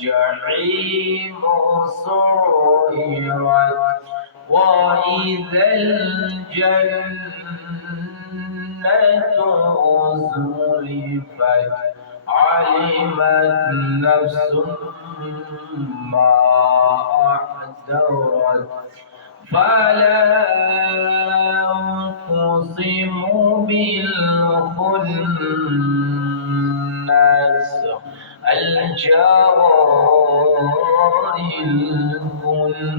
الجحيم سعرت وإذا الجنة أزلفت علمت نفس ما أحضرت فلا أقسم بالخنس الجوار الكنس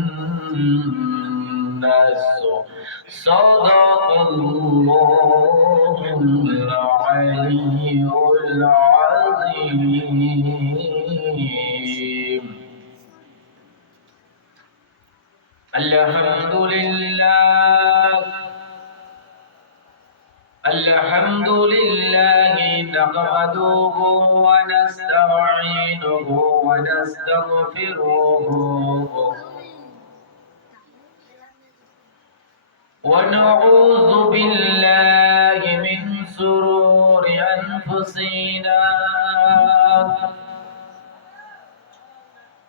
صدق الله العلي العظيم. الحمد لله نحمده ونستعينه ونستغفره ونعوذ بالله من شرور أنفسنا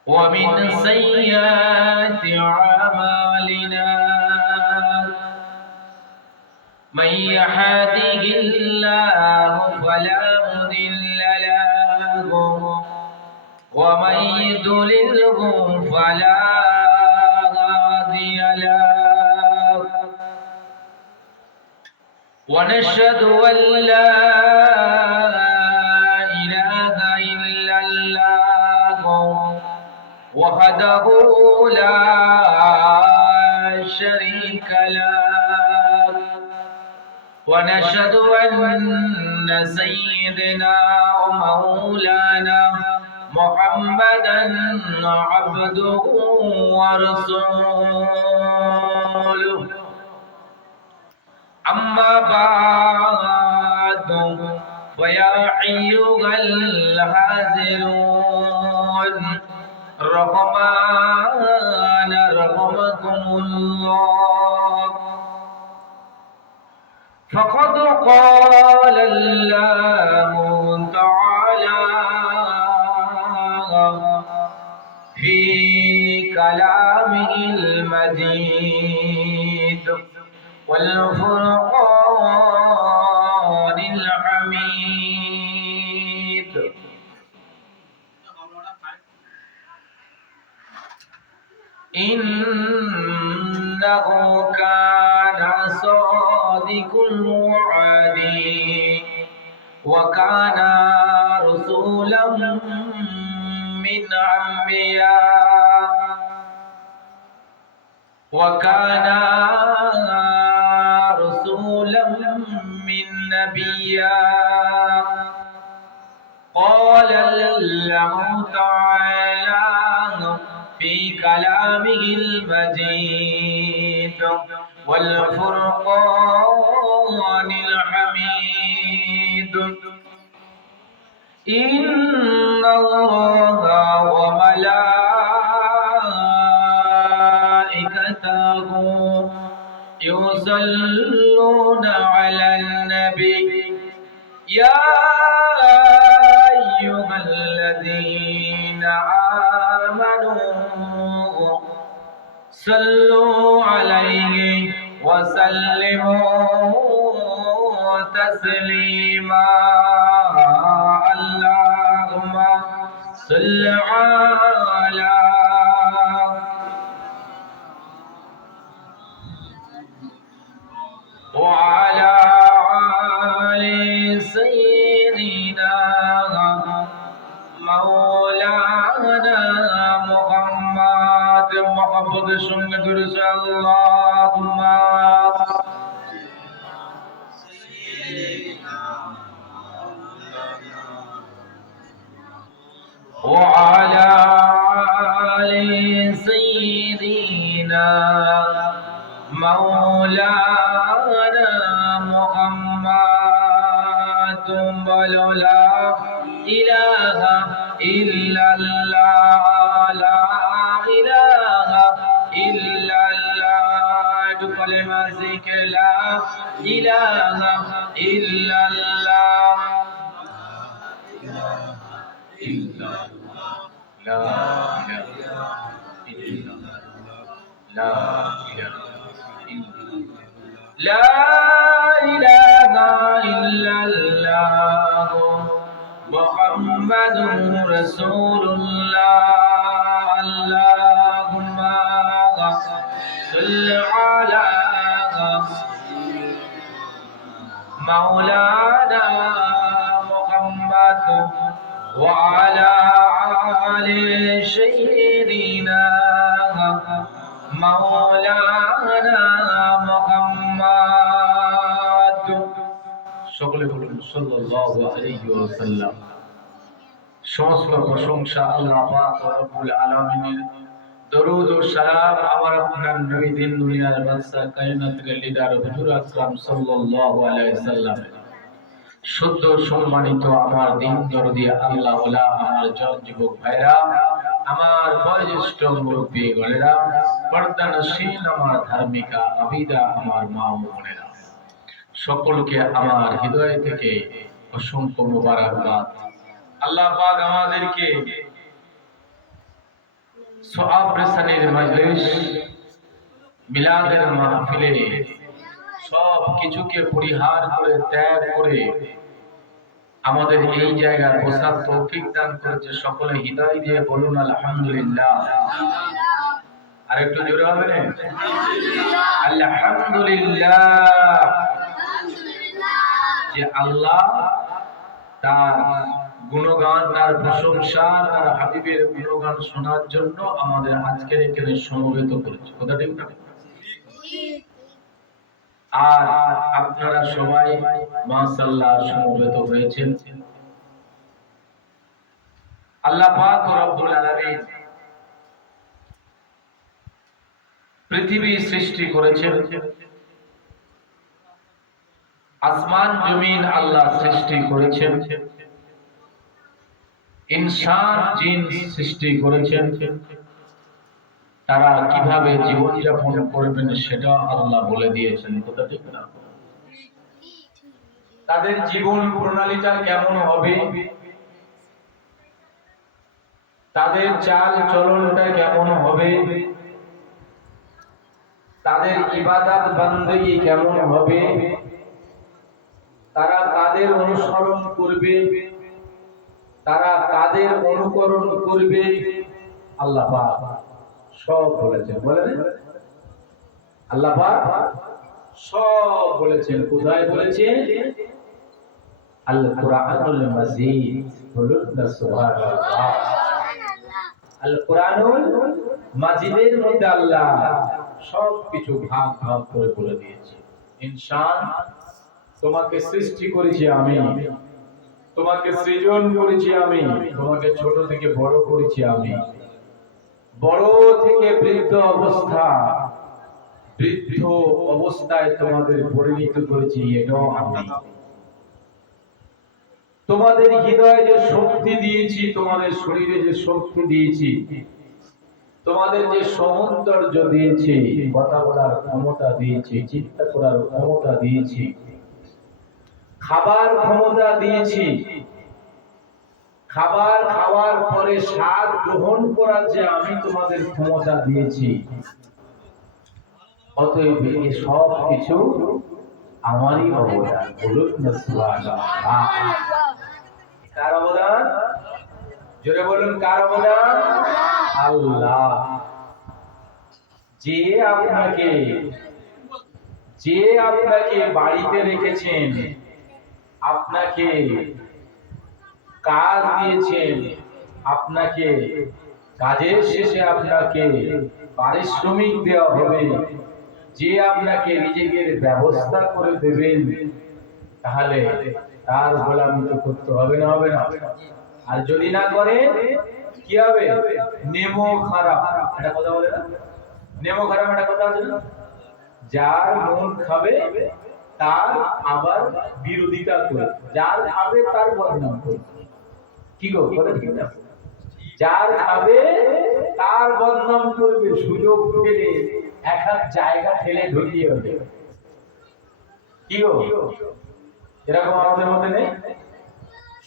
ومن سيئات أعمالنا من يهده الله فلا مضل له ومن يضلله فلا هادي له ونشهد أن لا إله إلا الله وحده لا شريك له ونشهد أن سيدنا ومولانا محمدا عبده ورسوله أما بعد فيا أيها الحاضرون رحمن رحمكم الله فقد قال الله تعالى في كلامه المجيد والفرقان الحميد إنه كان صادق الوعد وكان رسولا من أنبياء وكان رسولا من نبيا قال الله تعالى في كلامه المجيد والفرقان الحميد إن الله وملائكته يصلون على النبي يا أيها الذين آمنوا صلوا عليه وسلموا تسليما اللهم صل على وعلى آل سيدنا مولانا محمد محمد سنة رسول اللهم وعلى آل سيدنا مولانا محمد لا إله إلا الله لا إله إلا الله كلمة ذكر لا إله إلا الله لا إله إلا الله لا إله إلا الله لا إله إلا الله محمد رسول الله اللهم صل على مولانا محمد وعلى آل سيدنا مولانا محمد সকলে বলুন সাল্লাল্লাহু আলাইহি ওয়াসাল্লাম। সমস্ত প্রশংসা আল্লাহ পাক রব্বুল আলামিনের, দরুদ ও সালাম আমার আপনার নবী দিন দুনিয়ার বাদশা কায়নাতের লিডার হুজুর আকরাম সাল্লাল্লাহু আলাইহি সাল্লাম। শুদ্ধ সম্মানিত আমার দিন দরদি আল্লাহ ওয়ালা আমার জন যুবক ভাইরা, আমার বয়োজ্যেষ্ঠ মুরব্বী গণেরা, পর্দানশীল আমার ধার্মিকা আবিদা আমার মা ও বোনেরা, সকলকে আমার হৃদয় থেকে অসংখ্য মোবারকবাদ। আল্লাহ পাক আমাদেরকে সোয়াব রেসানির মজলিস, মিলাদের মাহফিলে সব কিছুকে পরিহার করে ত্যাগ করে আমাদের এই জায়গায় বসার তৌফিক দান করেছে। সকলে হৃদয় দিয়ে বলুন আলহামদুলিল্লাহ। আর একটু জোরে হবে না? আলহামদুলিল্লাহ। যে আল্লাহ তার গুণগান, তার প্রশংসা, তার হাবিবের গুণগান শোনার জন্য আমাদের আজকের এখানে সমবেত করেছে। কথা ঠিক না? আর আপনারা সবাই মাশাআল্লাহ সমবেত হয়েছেন। আল্লাহ পাক রব্বুল আলামিন পৃথিবী সৃষ্টি করেছেন, আসমান জমিন আল্লাহ সৃষ্টি করেছেন, ইনসান জিন সৃষ্টি করেছেন। তারা কিভাবে জীবন যাপন করবেন সেটা আল্লাহ বলে দিয়েছেন। কথা ঠিক না? তাদের জীবন প্রণালীটা কেমন হবে, তাদের চাল চলনটা কেমন হবে, তাদের ইবাদত বান্দেগি কেমন হবে, তারা কাদের অনুসরণ করবে, তারা কাদের অনুকরণ করবে, আল্লাহ পাক সব বলেছেন। বলেন আল্লাহ পাক সব বলেছেন। কোথায় বলেছেন? আল কুরআনুল মাজিদ। বলুন না সুবহানাল্লাহ। আল কুরআনুল মাজিদের মধ্যে আল্লাহ সব কিছু ভাগ ভাগ করে বলে দিয়েছে। ইনসান, তোমাকে সৃষ্টি করেছি আমি, তোমাকে সৃজন করেছি আমি, তোমাকে ছোট থেকে বড় করেছি আমি, বড় থেকে বৃদ্ধ অবস্থায় তোমাদের পরিণত করেছি, এটাও আমি। তোমাদের হৃদয়ে যে শক্তি দিয়েছি, তোমাদের শরীরে যে শক্তি দিয়েছি, তোমাদের যে সৌন্দর্য দিয়েছি, কথা বলার ক্ষমতা দিয়েছি, চিন্তা করার ক্ষমতা দিয়েছি, খাবার ক্ষমতা দিয়েছি, খাবার খাওয়ার পরে স্বাদ গ্রহণ করার যে আমি তোমাদের ক্ষমতা দিয়েছি, অতএব এই সব কিছু আমারই অবদান। বলুন না সুবহানাল্লাহ। কার অবদান? জোরে বলুন, কার অবদান? আল্লাহ। যে আপনাকে বাড়িতে রেখেছেন, আপনাকে কাজ দিয়েছেন, আপনাকে কাজের শেষে আপনাকে পারিশ্রমিক দেওয়া হবে, যে আপনাকে রিজিকের ব্যবস্থা করে দেবেন, তাহলে তার গোলামি তো করতে হবে না? হবে না? আর যদি না করে কি হবে? নেমো খারাপ। এটা কথা বলে না? নেমো খারাপ একটা কথা আছে না? যার মন খাবে তার আবার বিরোধিতা করে, যার খাবে তার বদনাম করে। কি গো, কথা ঠিক না? যার খাবে তার বদনাম করবে, সুযোগ পেলে এক এক জায়গা ঠেলে ঢুকিয়ে দেবে। কি গো, এরকম আমাদের মধ্যে নেই?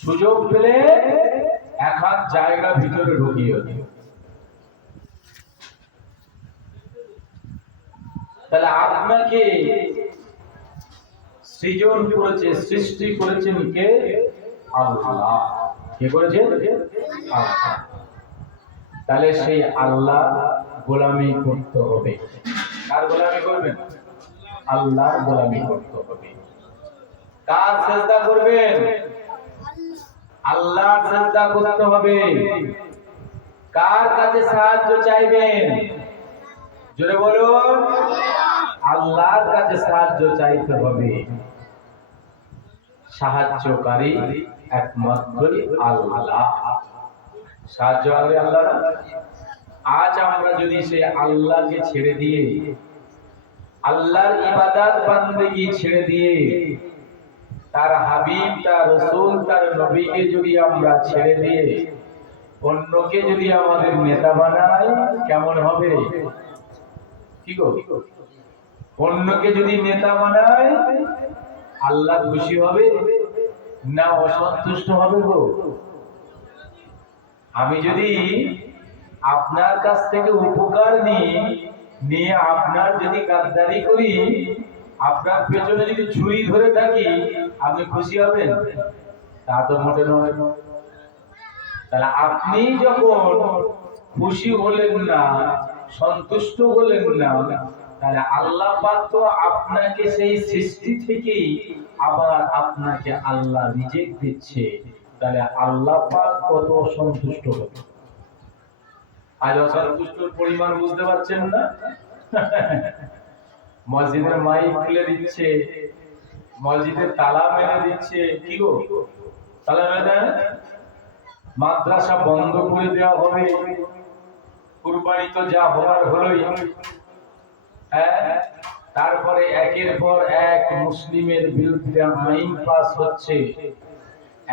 সুযোগ পেলে এক এক জায়গা ভিতরে ঢুকিয়ে দেবে। তাহলে আপনাকে সৃজন করেছে, সৃষ্টি করেছেন কে? আল্লাহ। কে করেছেন? আল্লাহ। তাহলে সেই আল্লাহ গোলামি করতে হবে। কার গোলামি করবেন? আল্লাহর গোলামি করতে হবে। কার সিজদা করবেন? আল্লাহর সিজদা করতে হবে। কার কাছে সাহায্য চাইবেন? জোরে বলুন। আল্লাহর কাছে সাহায্য চাইতে হবে। সাহায্যকারী একমাত্রই আল্লাহ। সাহায্য হবে আল্লাহ। আজ আমরা যদি সেই আল্লাহকে ছেড়ে দিয়ে, আল্লাহর ইবাদত বান্দেগি ছেড়ে দিয়ে, তার হাবিব, তার রাসূল, তার নবীকে যদি আমরা ছেড়ে দিয়ে অন্যকে যদি আমাদের নেতা বানাই, কেমন হবে? কি গো? অন্যকে যদি নেতা বানাই, আল্লাহ খুশি হবে না অসন্তুষ্ট হবে গো? আমি যদি আপনার কাছ থেকে উপকার নিয়ে আপনার যদি গাদ্দারি করি, আপনার পেছনে যদি ছুরি ধরে থাকি, আপনি খুশি হবেন? তা তো মোটে নয়। তাহলে আপনি যখন খুশি হলেন না, সন্তুষ্ট হলেন না, তাহলে আল্লাহ পাক তো আপনাকে সেই সৃষ্টি থেকেই আবার আপনাকে আল্লাহ রিজেক্ট দিচ্ছে। তাহলে আল্লাহ পাক কত অসন্তুষ্ট হবে। আজ অসন্তুষ্টর পরিমাণ বুঝতে পারছেন না? মসজিদের মাইক খুলে দিচ্ছে, মসজিদের তালা মেরে দিচ্ছে। কি গো? তালা মেরে দেন। মাদ্রাসা বন্ধ করে দেওয়া হবে। কুরবানি তো যা হওয়ার হলোই। তারপরে একের পর এক মুসলিমের বিরুদ্ধে আইন পাস হচ্ছে।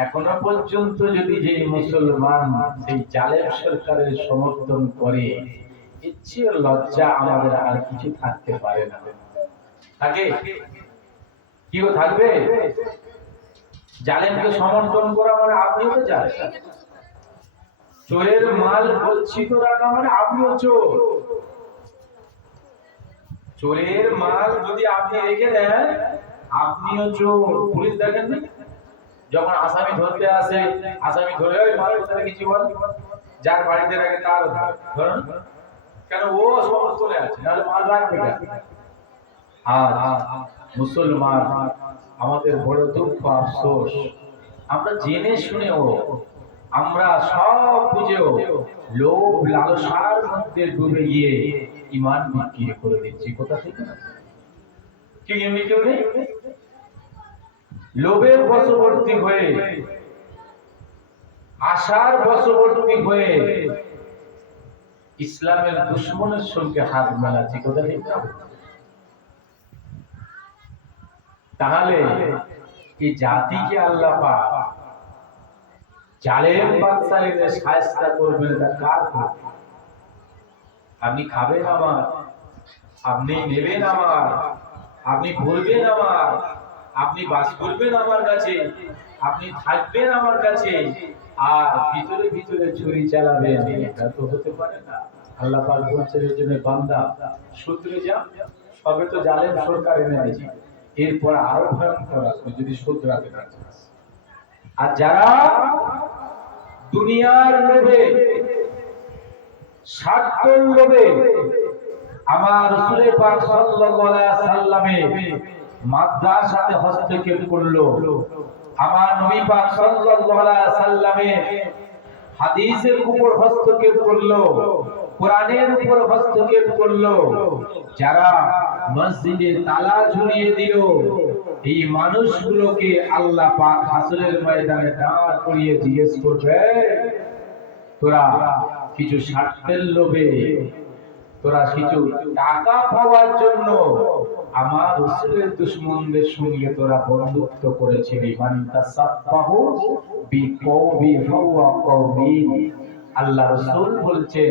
এখনো পর্যন্ত যদি যে মুসলমান সেই জালেম সরকারের সমর্থন করে, ইচ্ছে লজ্জা আমাদের আর কিছু থাকতে পারে না। থাকে কি থাকবে? জালেমকে সমর্থন করা মানে আপনিও তো জালেম। চোরের মাল গচ্ছিত রাখা মানে আপনিও চোর। চোরের মাল যদি আপনি রেখে দেন, আপনিও চোর। পুলিশ দেখেন না, যখন আসামি ধরতে আসে, আসামি ধরে ওই মাল কোথা কিছু বল, যার বাড়িতে রাখে তার ধরুন, কেন ও সব চলে আছে, নাহলে মাল রাখবে কেন? আর মুসলমান আমাদের বড় দুঃখ, আফসোস, আমরা জেনে শুনেও, আমরা সব বুঝেও লোভ লালসার মধ্যে ডুবে গিয়ে ঈমান বিক্রি করে দিচ্ছি। কথা ঠিক না? কি বিক্রি করে? লোভের বশবর্তী হয়ে, আশার বশবর্তী হয়ে ইসলামের দুশমনের সঙ্গে হাত মেলাচ্ছি। কথা ঠিক না? তাহলে এই জাতিকে আল্লাহ পাক জালেম বাদশাহীদের শায়েস্তা করবেন, এটা কার কাজ? আপনি খাবেন আমার, আপনি নেবেন আমার, আপনি ঘুরবেন আমার, আপনি বাস করবেন আমার কাছে, আপনি থাকবেন আমার কাছে, আর ভিতরে ভিতরে ছুরি চালাবেন, এটা তো হতে পারে না। আল্লাহ পাক বলছেন এর জন্য, বান্দা শুধরে যা, সবে তো জালেম সরকার এনে দিয়েছে, এরপর আরো ভয়ঙ্কর আসবে যদি শুধরাতে না চাস। আর যারা দুনিয়ার লোভে, স্বার্থের লোভে আমার রাসূল পাক সাল্লাল্লাহু আলাইহি সাল্লামের মাদ্রাসাতে হস্তক্ষেপ করলো, আমার নবী পাক সাল্লাল্লাহু আলাইহি সাল্লামের হাদিসের উপর হস্তক্ষেপ করলো, কোরআনের উপর হস্তক্ষেপ করলো, যারা মসজিদে তালা ঝুলিয়ে দিল, এই মানুষগুলোকে আল্লাহ পাক হাসরের ময়দানে দাঁড় করিয়ে জিজ্ঞেস করবে, তোরা কিছু স্বার্থের লোভে, তোরা কিছু টাকা পাওয়ার জন্য আমার রাসূলের দুশমনদের সঙ্গে তোরা বন্ধুত্ব করেছিলি। মান তাসাব্বাহু বিকওমি ফাওয়া কওমি। আল্লাহ রাসূল বলছেন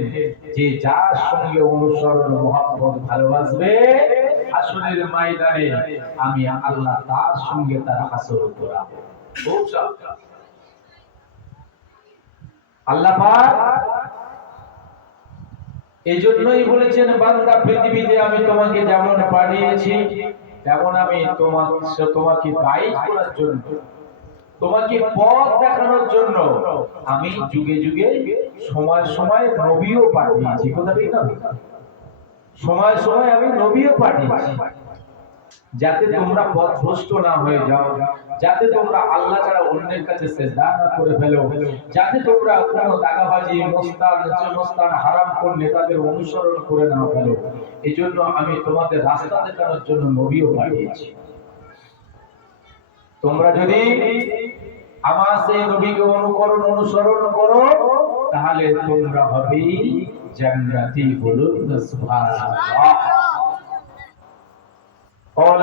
যে যার সঙ্গে অনুসরণ মহব্বত ভালোবাসবে, হাসরের ময়দানে আমি আল্লাহ তার সঙ্গে তার হাসর করাবো। খুব সাবধান। আল্লাহ পাক এই জন্যই বলেছেন বান্দা পৃথিবীতে আমি তোমাকে যেমন পাঠিয়েছি তেমন আমি তোমাকে গাইড করার জন্য, তোমাকে পথ দেখানোর জন্য আমি যুগে যুগে সময় সময় নবীও পাঠিয়েছি। কথা ঠিক না? সময় সময় আমি নবীও পাঠিয়েছি যাতে তোমরা পথভ্রষ্ট না হয়ে যাও, যাতে তোমরা আল্লাহ ছাড়া অন্যের কাছে সিজদা না করে ফেলো, যাতে তোমরা কোনো দাগাবাজি মস্তান হারাম কোন নেতাদের অনুসরণ করে না ফেলো। এই জন্য আমি তোমাদের রাস্তা দেখানোর জন্য নবীও পাঠিয়েছি। তোমরা যদি আমার সেই নবীকে অনুসরণ করো তাহলে তোমরা হবে জান্নাতি। বলুন সুবহানাল্লাহ। قال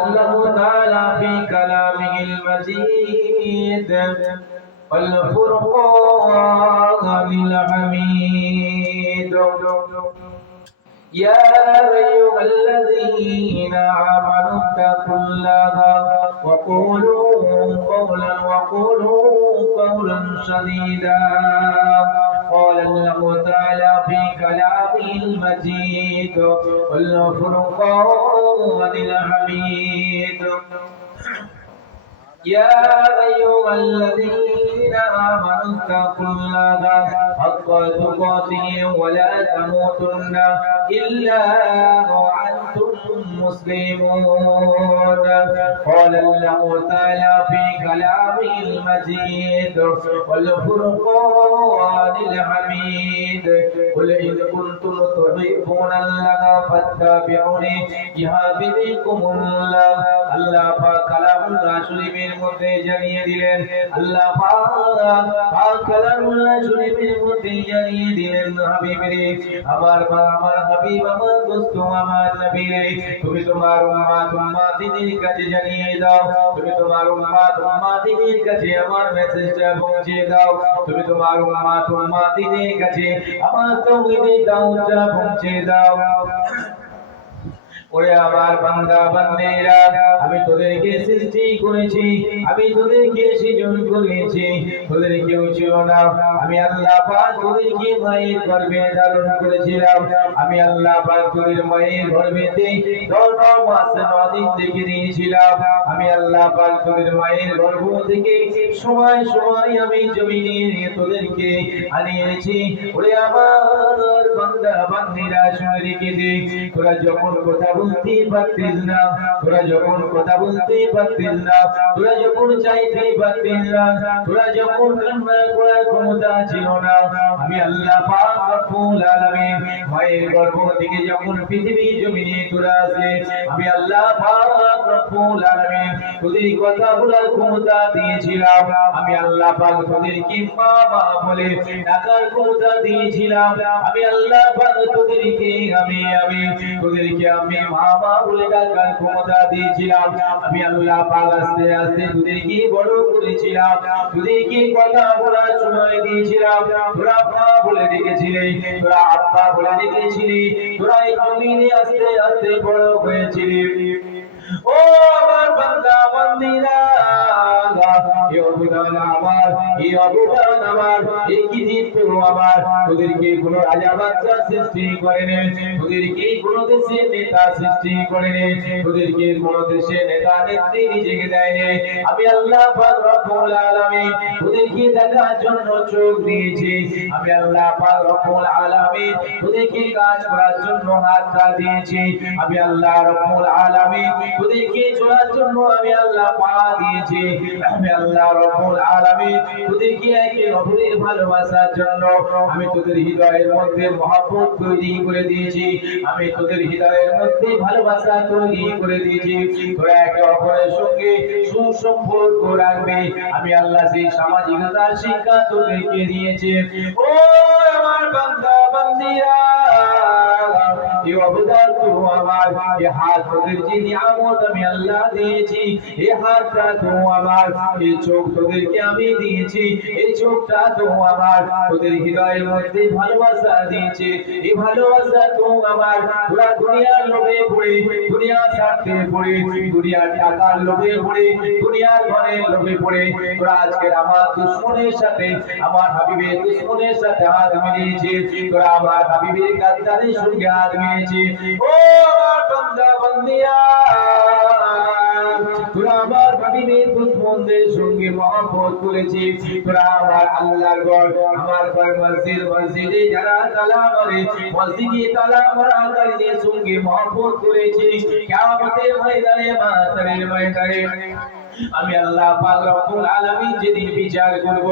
الله تعالى في كلامه المجيد والفرقان الحميد يا أيها الذين آمنوا اتقوا الله وقولوا قولا سديدا قال الله تعالى في كلامه المجيد والفرقان الحميد يا أيها الذين آمنوا اتقوا الله حق تقاته ولا تموتن إلا وأنتم مسلمون قال الله تعالى في كلامه المجيد والفرقان الحميد قل إن كنتم تحبون الله فاتبعوني يحببكم الله আল্লাহ পাক কালামুল্লাহ শরীফের মধ্যে জানিয়ে দিলেন, আল্লাহ পাক কালামুল্লাহ শরীফের মধ্যে জানিয়ে দিলেন, হাবিবরে আমার হাবিব আমার দোস্ত আমার নবী রে, তুমি তোমার উম্মাতিদের কাছে জানিয়ে দাও, তুমি তোমার উম্মাতিদের কাছে আমার মেসেজটা পৌঁছে দাও, তুমি তোমার উম্মাতিদের কাছে আমার তাওহীদের দাওয়াতটা পৌঁছে দাও। ওরে আমার বান্দা বান্দেরা, আমি তোদেরকে সৃষ্টি করেছি, আমি তোদেরকে সৃজন করেছি, তোদের কেউ ছিল না। আমি আল্লাহ পাক তোদেরকে মায়ের গর্ভে ধারণ করেছিলাম, আমি আল্লাহ পাক তোদের মায়ের গর্ভেতে 9 মাস 9 দিন রেখে দিয়েছিলাম, আমি আল্লাহ পাক তোদের মায়ের গর্ভ থেকে সময় সময় আমি জমিনে তোদেরকে আনিয়েছি। ওরে আমার বান্দা বান্দিরা শুনে রেখে দে, তোরা যখন কথা বলতে পারতিস না, তোরা যখন কথা বলতে পারতিস না, তোরা যখন চাইতে পারতিস না, তোরা যখন কান্না করার ক্ষমতা ছিল না, আমি আল্লাহ পাক রব্বুল আলামিন মায়ের গর্ভ থেকে যখন পৃথিবী জমিনে তোরা আসে, আমি আল্লাহ পাক রব্বুল আলামিন তোদের কথা বলার ক্ষমতা দিয়েছিলাম, আমি আল্লাহ পাক তোদেরকে মা বলে ডাকার ক্ষমতা দিয়েছিলাম, আমি আল্লাহ পাক তোদেরকে আমি মা বলে ডাকার ক্ষমতা দিয়েছিলাম, আমি আল্লাহ পাক আস্তে আস্তে তোদেরকে বড় করেছিলাম, তোদেরকে কথা বলার সময় দিয়েছিলাম, তোরা মা বলে ডেকেছিলি, তোরা আব্বা বলে ডেকেছিলি, তোরা এই জমিনে আস্তে আস্তে বড় হয়েছিলি। ও আমার বান্দা বান্দিরা, এই অবদান আমার, এই অবদান আমার, এই কৃতিত্ব আমার। তোদেরকে কোনো রাজা বাদশা সৃষ্টি করেনি, তোদেরকে কোনো দেশের নেতা সৃষ্টি করেনি, তোদেরকে কোনো দেশের নেতা নেত্রী নিজেকে দেয়নি, আমি আল্লাহ পাক রব্বুল আলামিন তোদেরকে দেখার জন্য চোখ দিয়েছি, আমি আল্লাহ পাক রব্বুল আলামিন তোদেরকে কাজ করার জন্য হাতটা দিয়েছি, আমি আল্লাহ রব্বুল আলামিন তোদেরকে চলার জন্য আমি আল্লাহ পা দিয়েছি, আমি আল্লাহ রব্বুল আলামিন তোদেরকে একে অপরের ভালোবাসার জন্য আমি তোদের হৃদয়ের মধ্যে মহব্বত তৈরি করে দিয়েছি, আমি তোদের হৃদয়ের মধ্যে ভালোবাসা তৈরি করে দিয়েছি, তোরা একে অপরের সঙ্গে সুসম্পর্ক রাখবে, আমি আল্লাহ সেই সামাজিকতার শিক্ষা তোদেরকে দিয়েছি। ও আমার বান্দা বান্দিরা, এই অবদান তো আমার, এই হাত তোদের যে নিয়ামত আমি আল্লাহ দিয়েছি, এই হাতটা তো আমার, এই চোখ তোদেরকে আমি দিয়েছি, এই চোখটা তো আমার, তোদের হৃদয়ের মধ্যে ভালোবাসা দিয়েছে, এই ভালোবাসা তো আমার। তোরা দুনিয়ার লোভে পড়ে, দুনিয়ার স্বার্থ স্বার্থে পড়ে, দুনিয়ার টাকার লোভে পড়ে, দুনিয়ার ঘরের লোভে পড়ে তোরা আজকের আমার দুশমনের সাথে, আমার হাবিবের দুশমনের সাথে হাত মিলিয়েছে। তোরা আমার হাবিবের গাদ্দারের সঙ্গে হাত মিলিয়েছে। ও আমার বান্দা বান্দিয়া, তোরা আমার হাবিবের দুশমনদের সঙ্গে মহব্বত করেছিস। তোরা আমার আল্লাহর ঘর, আমার ঘর মসজিদ, মসজিদে যারা তালা মারে, মসজিদে তালা মারাকারীদের সঙ্গে মহব্বত করেছিস। কিয়ামতের ময়দানে, মাহশরের ময়দানে আমি আল্লাহ পাক রব্বুল আলামিন যেদিন বিচার করব,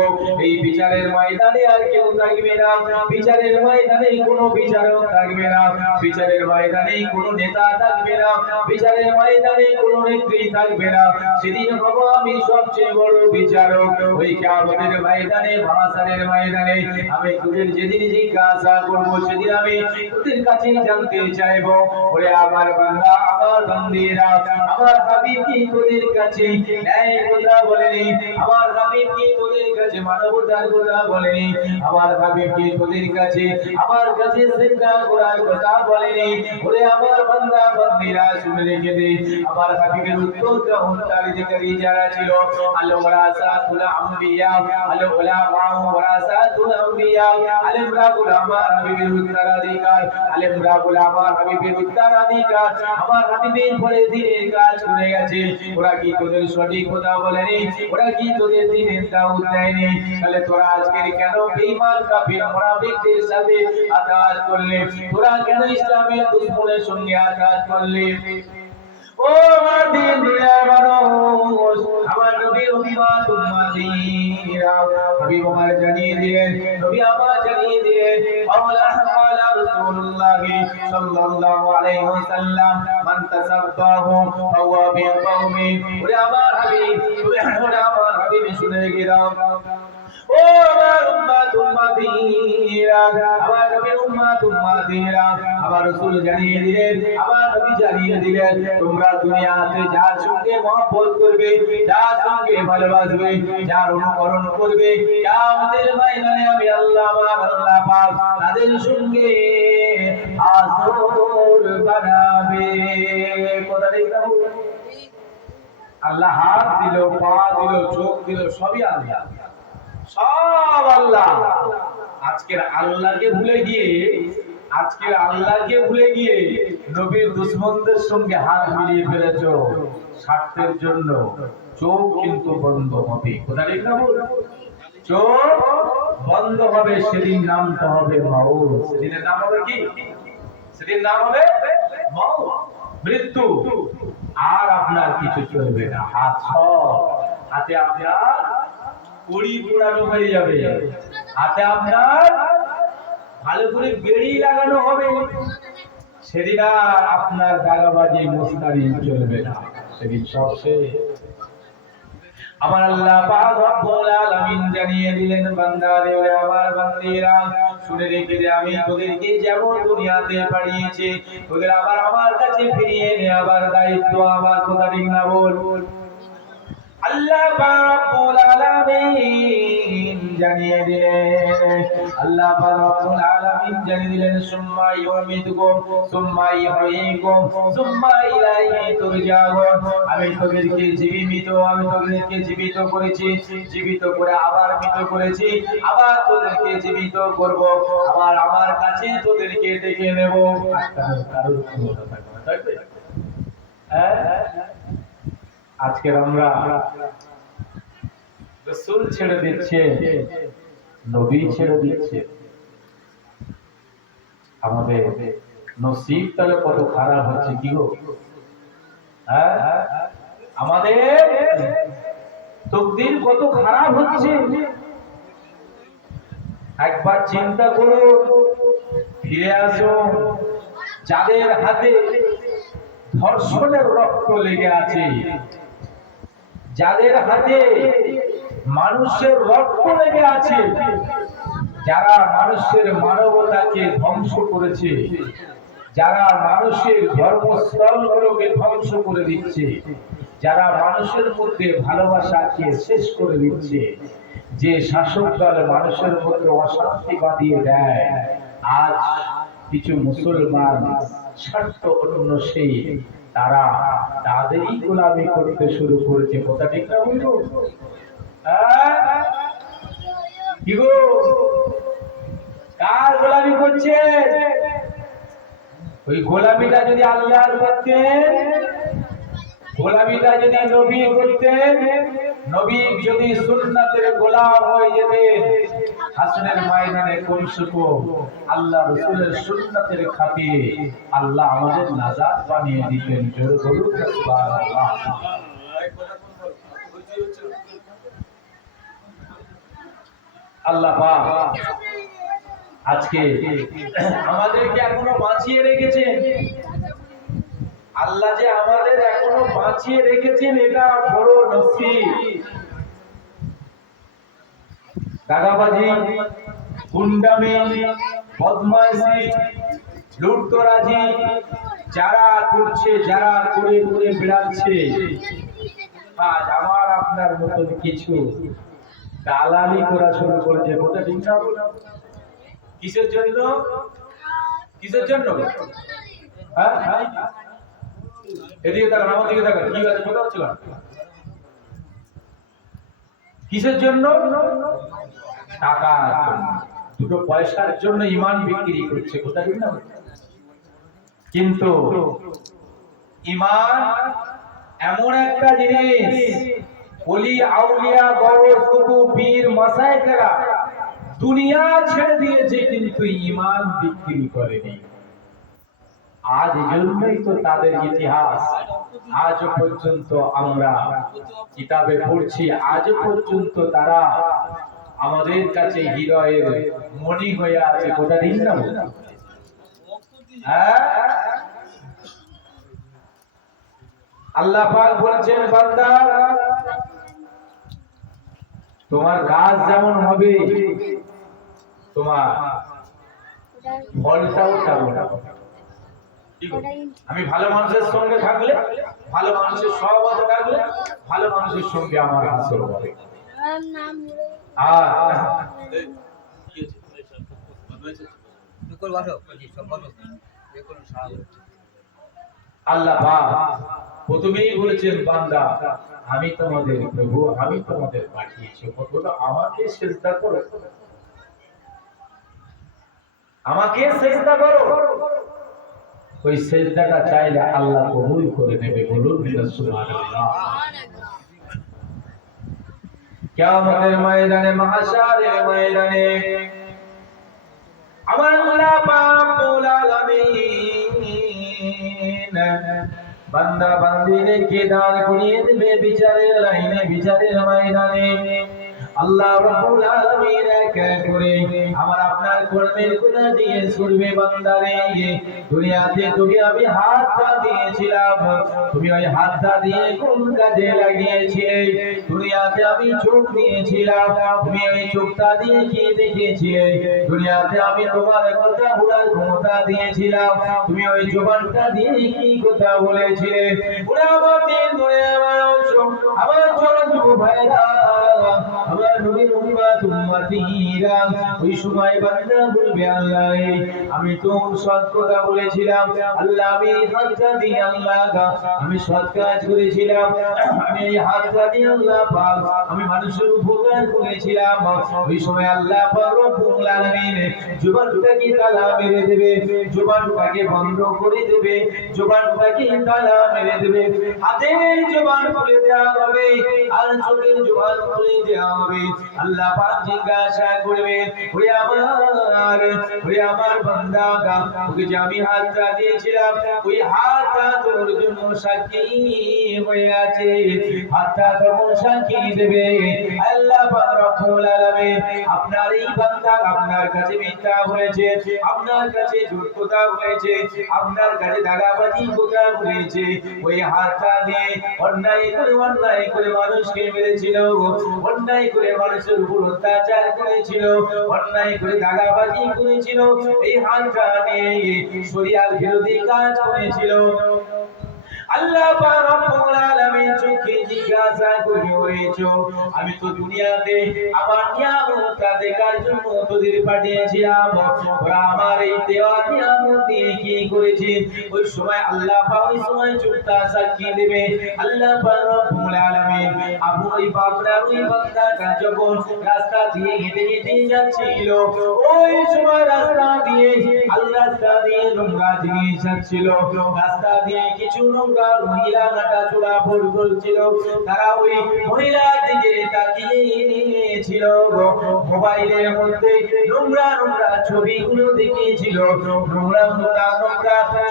এই বিচারের ময়দানে আর কেউ থাকবে না। বিচারের ময়দানে কোনো বিচারক থাকবে না। বিচারের ময়দানে কোনো নেতা থাকবে না। বিচারের ময়দানে কোনো নেত্রী থাকবে না। সেদিন হব আমি সবচেয়ে বড় বিচারক। ওই কিয়ামতের ময়দানে, মাহশরের ময়দানে আমি তোদের যেদিন জিজ্ঞাসা করব, সেদিন আমি তোদের কাছে জানতে চাইব, ওরে আমার বান্দা, আমার বান্দীরা, আমার হাবিব কি তোদের কাছে ন্যায় কথা বলেনি? আমার হাবিব কি তোদের কাছে মানবতার কথা বলেনি? আমার হাবিব কি তোদের কাছে আমার কাছে সিজদা করার কথা বলেনি? ওরে আমার বান্দা বান্দীরা, শুনে রেখে দে, আমার হাবিবের উত্তরাধিকারী যারা ছিল, আল ওয়ারাসাতুল আম্বিয়া, আল উলামা ওয়ারাসাতুল আম্বিয়া, আলেমরা আমার হাবিবের উত্তরাধিকার, আলেমরা আমার হাবিবের উত্তরাধিকার, আমার হাবিবের পরে দিনের কাজ করে গেছে। ওরা কি তোদের সঠিক কথা বলেনি? ওরা কি তোদের দিনের দাওয়াত দেয়নি? তাহলে তোরা আজকে কেন বেঈমান কাফির মুনাফিকদের সাথে আঘাত করলে? তোরা কেন ইসলামের দুশমনের সঙ্গে আঘাত করলে? ও আমার দিন দিয়া মানুষ, আমার নবীর উম্মত উম্মতিরা, নবী আমার জানিয়ে দিলেন, নবী আমার জানিয়ে দিলেন, মাওলা তাআলা রাসূলুল্লাহ সাল্লাল্লাহু আলাইহি ওয়াসাল্লাম, মান তাসাব্বাহু ফাওয়া বিকওমি। ওরে আমার হাবিব, ওরে আমার হাবিব, শুনে গেলাম, ও আমার উম্মত উম্মতিরা, আমার নবীর উম্মত উম্মতিরা, আমার রাসূল জানিয়ে দিলেন, আমার নবী জানিয়ে দিলেন, তোমরা দুনিয়াতে যার সঙ্গে মহব্বত করবে, যার সঙ্গে ভালোবাসবে, যার অনুকরণ করবে, কিয়ামতের ময়দানে আমি আল্লাহ পাক তাদের সঙ্গে আসর বানাবে। কথা ঠিক না? আল্লাহ হাত দিল, পা দিল, চোখ দিল, সবই আল্লাহ, সব আল্লাহ। আজকের আল্লাহকে ভুলে গিয়ে, আজকের আল্লাহকে ভুলে গিয়ে নবীর দুশমনদের সঙ্গে হাত মিলিয়ে ফেলেছো স্বার্থের জন্য। চোখ কিন্তু বন্ধ হবে। কোথা ঠিক না? চোখ বন্ধ হবে, সেদিন নামটা হবে মাউত। সেদিনের নাম হবে কি? সেদিন নাম হবে মাউত, মৃত্যু। আর আপনার কিছু চলবে না। হাত সব, হাতে আপনার কুড়ি পোড়ানো হয়ে যাবে, হাতে আপনার ভালো করে বেড়ি লাগানো হবে। সেদিন আর আপনার দাগাবাজি মুস্তারি চলবে না। সেদিন সব শেষ। আমার আল্লাহ পাক রব্বুল আলামিন জানিয়ে দিলেন, বান্দারে, ওরে আমার বান্দীরা, শুনে রেখে দে, আমি তোদেরকে যেমন দুনিয়াতে পাঠিয়েছি, তোদের আবার আমার কাছে ফিরিয়ে নেওয়ার দায়িত্ব আমার। কথা ঠিক না? বল। আল্লাহ পাক রব্বুল আলামিন জানিয়ে দিলেন, আল্লাহ পাক রব্বুল আলামিন জানিয়ে দিলেন, সুম্মা ইউমিতুকুম সুম্মা ইহয়িকুম সুম্মা ইলাইহি তুরজাউন। আমি তোদেরকে জীবিত করেছি, জীবিত করে আবার মৃত করেছি, আবার তোদেরকে জীবিত করব, আবার আমার কাছে তোদেরকে ডেকে নেব। কারোর ক্ষমতা থাকবে না, তাই তো? হ্যাঁ, আজকে আমরা রাসূল ছেড়ে দিচ্ছে, নবী ছেড়ে দিচ্ছে। আমাদের নসিব তাহলে কত খারাপ হচ্ছে, কি গো? হ্যাঁ, আমাদের তকদির কত খারাপ হচ্ছে। একবার চিন্তা করো, ফিরে আসো, যাদের হাতে ধর্ষণের রক্ত লেগে আছে, যাদের হাতে মানুষের রক্ত লেগে আছে, যারা মানুষের মানবতাকে ধ্বংস করেছে, যারা মানুষের ধর্মস্থলগুলোকে ধ্বংস করে দিচ্ছে, যারা মানুষের মধ্যে ভালোবাসাকে শেষ করে দিচ্ছে, যে শাসক দল মানুষের মধ্যে অশান্তি বাঁধিয়ে দেয়, আজ কিছু মুসলমান স্বার্থ অন্য সেই তারা তাদেরই গোলামি করতে শুরু করেছে। কথা ঠিক না বলবো? কি গো, কার গোলামি করছে? ওই গোলামিটা যদি আল্লাহর করতেন, গোলামিটা যদি নবী করতেন, নবী যদি সুন্নাতের গোলাম হয়ে যেতেন, হাসনের ময়দানে কমসে কম আল্লাহ রাসূলের সুন্নাতের খাতিরে আল্লাহ আমাদের নাজাত বানিয়ে দিতেন। জোরে বলুন সুবহানাল্লাহ। আল্লাহ পাক আজকে আমাদেরকে এখনো বাঁচিয়ে রেখেছেন। আল্লাহ যে আমাদের এখনো বাঁচিয়ে রেখেছেন, এটা বড় নসিব। দাগাবাজি, গুন্ডামি, বদমাইশি, লুটতরাজি যারা করছে, যারা করে করে বেড়াচ্ছে, আজ আমার আপনার মতন কিছু দালালি করা শুরু করেছে। কথা ঠিক না? কিসের জন্য? কিসের জন্য? হ্যাঁ, এদিকে তাকান, আমার দিকে তাকান। কি আছে কথা হচ্ছে? কিসের জন্য? টাকার জন্য, দুটো পয়সার জন্য ঈমান বিক্রি করছে। কথা ঠিক না? কিন্তু ঈমান এমন একটা জিনিস, ওলি আউলিয়া গওস কুতুব পীর মাশায়েখরা দুনিয়া ছেড়ে দিয়েছে কিন্তু ঈমান বিক্রি করেনি। আজ জন্যই তো তাদের ইতিহাস আজ পর্যন্ত আমরা কিতাবে পড়ছি, আজ পর্যন্ত তারা আমাদের কাছে হৃদয়ের মণি হয়ে আছে। কথা ঠিক না? হ্যাঁ, আল্লাহ পাক বলেছেন, বান্দা তোমার কাজ যেমন হবে তোমার ফলটাও তেমন হবে। আমি ভালো মানুষের সঙ্গে থাকলে, ভালো মানুষের সহবাসে থাকলে, ভালো মানুষের সঙ্গে আমার আসর হবে। আর আল্লাহ পাক প্রথমেই বলেছেন, বান্দা আমি তোমাদের প্রভু, আমি তোমাদের পাঠিয়েছি, কতটা আমাকে সিজদা করো, আমাকে সিজদা করো। ওই সিজদাটা চাইলে আল্লাহ কবুল করে নেবে। বলুন সুবহানাল্লাহ। কিয়ামতের ময়দানে, মাহশারের ময়দানে আমার আল্লাহ পাক রব্বুল আলামিন বান্দা বান্দীদেরকে দাঁড় করিয়ে দেবে বিচারের লাইনে, বিচারের ময়দানে। আল্লাহ রাব্বুল আলামিন এক এক করে আমার আপনার কর্মের গুনাহ দিয়ে ছুড়বে। বান্দারে, দুনিয়াতে তোকে আমি হাতটা দিয়েছিলাম, তুমি ওই হাতটা দিয়ে কোন কাজে লাগিয়েছিলে? দুনিয়াতে আমি চোখ দিয়েছিলাম, তুমি ওই চোখটা দিয়ে কি দেখেছিলে? দুনিয়াতে আমি তোমার কথা বলার ক্ষমতা দিয়েছিলাম, তুমি ওই জবানটা দিয়ে কি কথা বলেছিলে? ওরা আমার দিন ধরে আমার ছোট ছোট ভাইরা, আমার নবীর উম্মত উম্মতিরা, ওই সময় বান্দা বলবে, আল্লাহ আমি তো সৎ কথা বলেছিলাম, আল্লাহ আমি হাতটা দিয়ে আল্লাহ আমি সৎ কাজ করেছিলাম, আমি এই হাতটা দিয়ে আল্লাহ পাক আমি মানুষের উপকার করেছিলাম। ওই সময় আল্লাহ পাক রব্বুল আলামিন জবানটাকে তালা মেরে দেবে, জবানটাকে বন্ধ করে দেবে, জবানটাকে তালা মেরে দেবে। হাতের জবান খুলে দেওয়া হবে আর চোখের জবান খুলে দেওয়া হবে। আল্লাহ পাক জিজ্ঞাসা করবে, ওরে আমার বান্দা, তোকে যে আমি হাতটা দিয়েছিলাম, ওই হাতটা তোর জন্য সাক্ষী হয়ে আছে। হাতটা তখন সাক্ষী দেবে, আল্লাহ পাক রব্বুল আলামিন আপনার এই বান্দা আপনার কাছে মিথ্যা বলেছে, আপনার কাছে ঝুট কথা বলেছে, আপনার কাছে দাগাবাজি কথা বলেছে। ওই হাতটা দিয়ে অন্যায় করে মানুষকে মেরেছিল, অন্যায় করে মানুষের উপর অত্যাচার করেছিল, অন্যায় করে দাগাবাজি করেছিল, এই হাতটা নিয়ে শরিয়াত বিরোধী কাজ করেছিল। আল্লাহ পাক রব্বুল আলামিন চোখে জিজ্ঞাসা করবে, হয়েছো। আমি তো দুনিয়াতে আমার নিয়ামতটা দেখার জন্য তোদের পাঠিয়েছিলাম। ওরা আমার এই দেওয়া নিয়ামত দিয়ে কি করেছে? ওই সময় আল্লাহ পাক ওই সময় চুপটা সাক্ষী দেবে। আল্লাহ পাক রব্বুল আলামিন আবু ওই বান্দা যখন রাস্তা দিয়ে হেঁটে হেঁটে যাচ্ছিল, ওই সময় রাস্তা দিয়ে নোংরা জিনিস যাচ্ছিল। রাস্তা দিয়ে কিছু নোংরা মহিলা হাঁটা চলা করছিল। তারা ওই মহিলার দিকে তাকিয়েছিল। মোবাইলের মধ্যে নোংরা নোংরা ছবিগুলো দেখেছিল, নোংরা নোংরা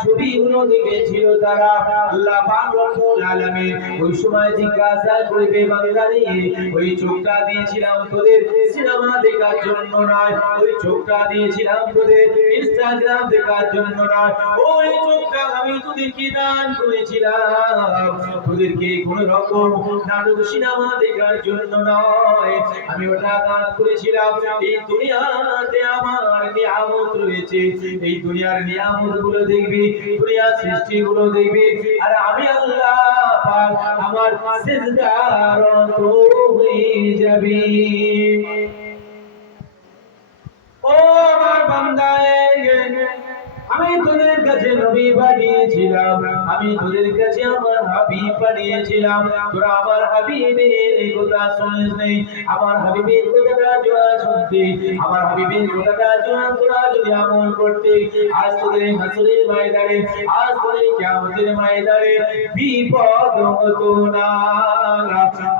ছবিগুলো দেখেছিল তারা। আল্লাহ পাক রব্বুল আলামিন ওই সময় জিজ্ঞাসা করবে, বান্দারে ওই চোখটা দিয়েছিলাম তোদের সিনেমা দেখার জন্য নয়, ওই চোখটা দিয়েছিলাম তোদের ইনস্টাগ্রাম দেখার জন্য নয়, ওই চোখটা আমি তোদেরকে দান করেছিলাম তোদেরকে কোন রকম নাটক সিনেমা দেখার জন্য নয়। আমি ওটা দান করেছিলাম এই দুনিয়াতে আমার নিয়ামত রয়েছে, এই দুনিয়ার নিয়ামত গুলো দেখবি, দুনিয়ার সৃষ্টি গুলো দেখবি, আর আমি আল্লাহ পাক আমার সিজদার হয়ে যাবি। ও আমার বান্দায়ে, আমি তোদের কাছে নবী পাঠিয়েছিলাম, আমি তোদের কাছে আমার হাবিব পাঠিয়েছিলাম। তোরা আমার হাবিবের কথা শুনিস নাই। আমার হাবিবের কথাটা জোয়া শুনতে, আমার হাবিবের কথাটা জোয়া তোরা যদি আমল করতে, আজ তোদের হাসরের ময়দানে, আজ তোদের কিয়ামতের ময়দানে বিপদ হতো না।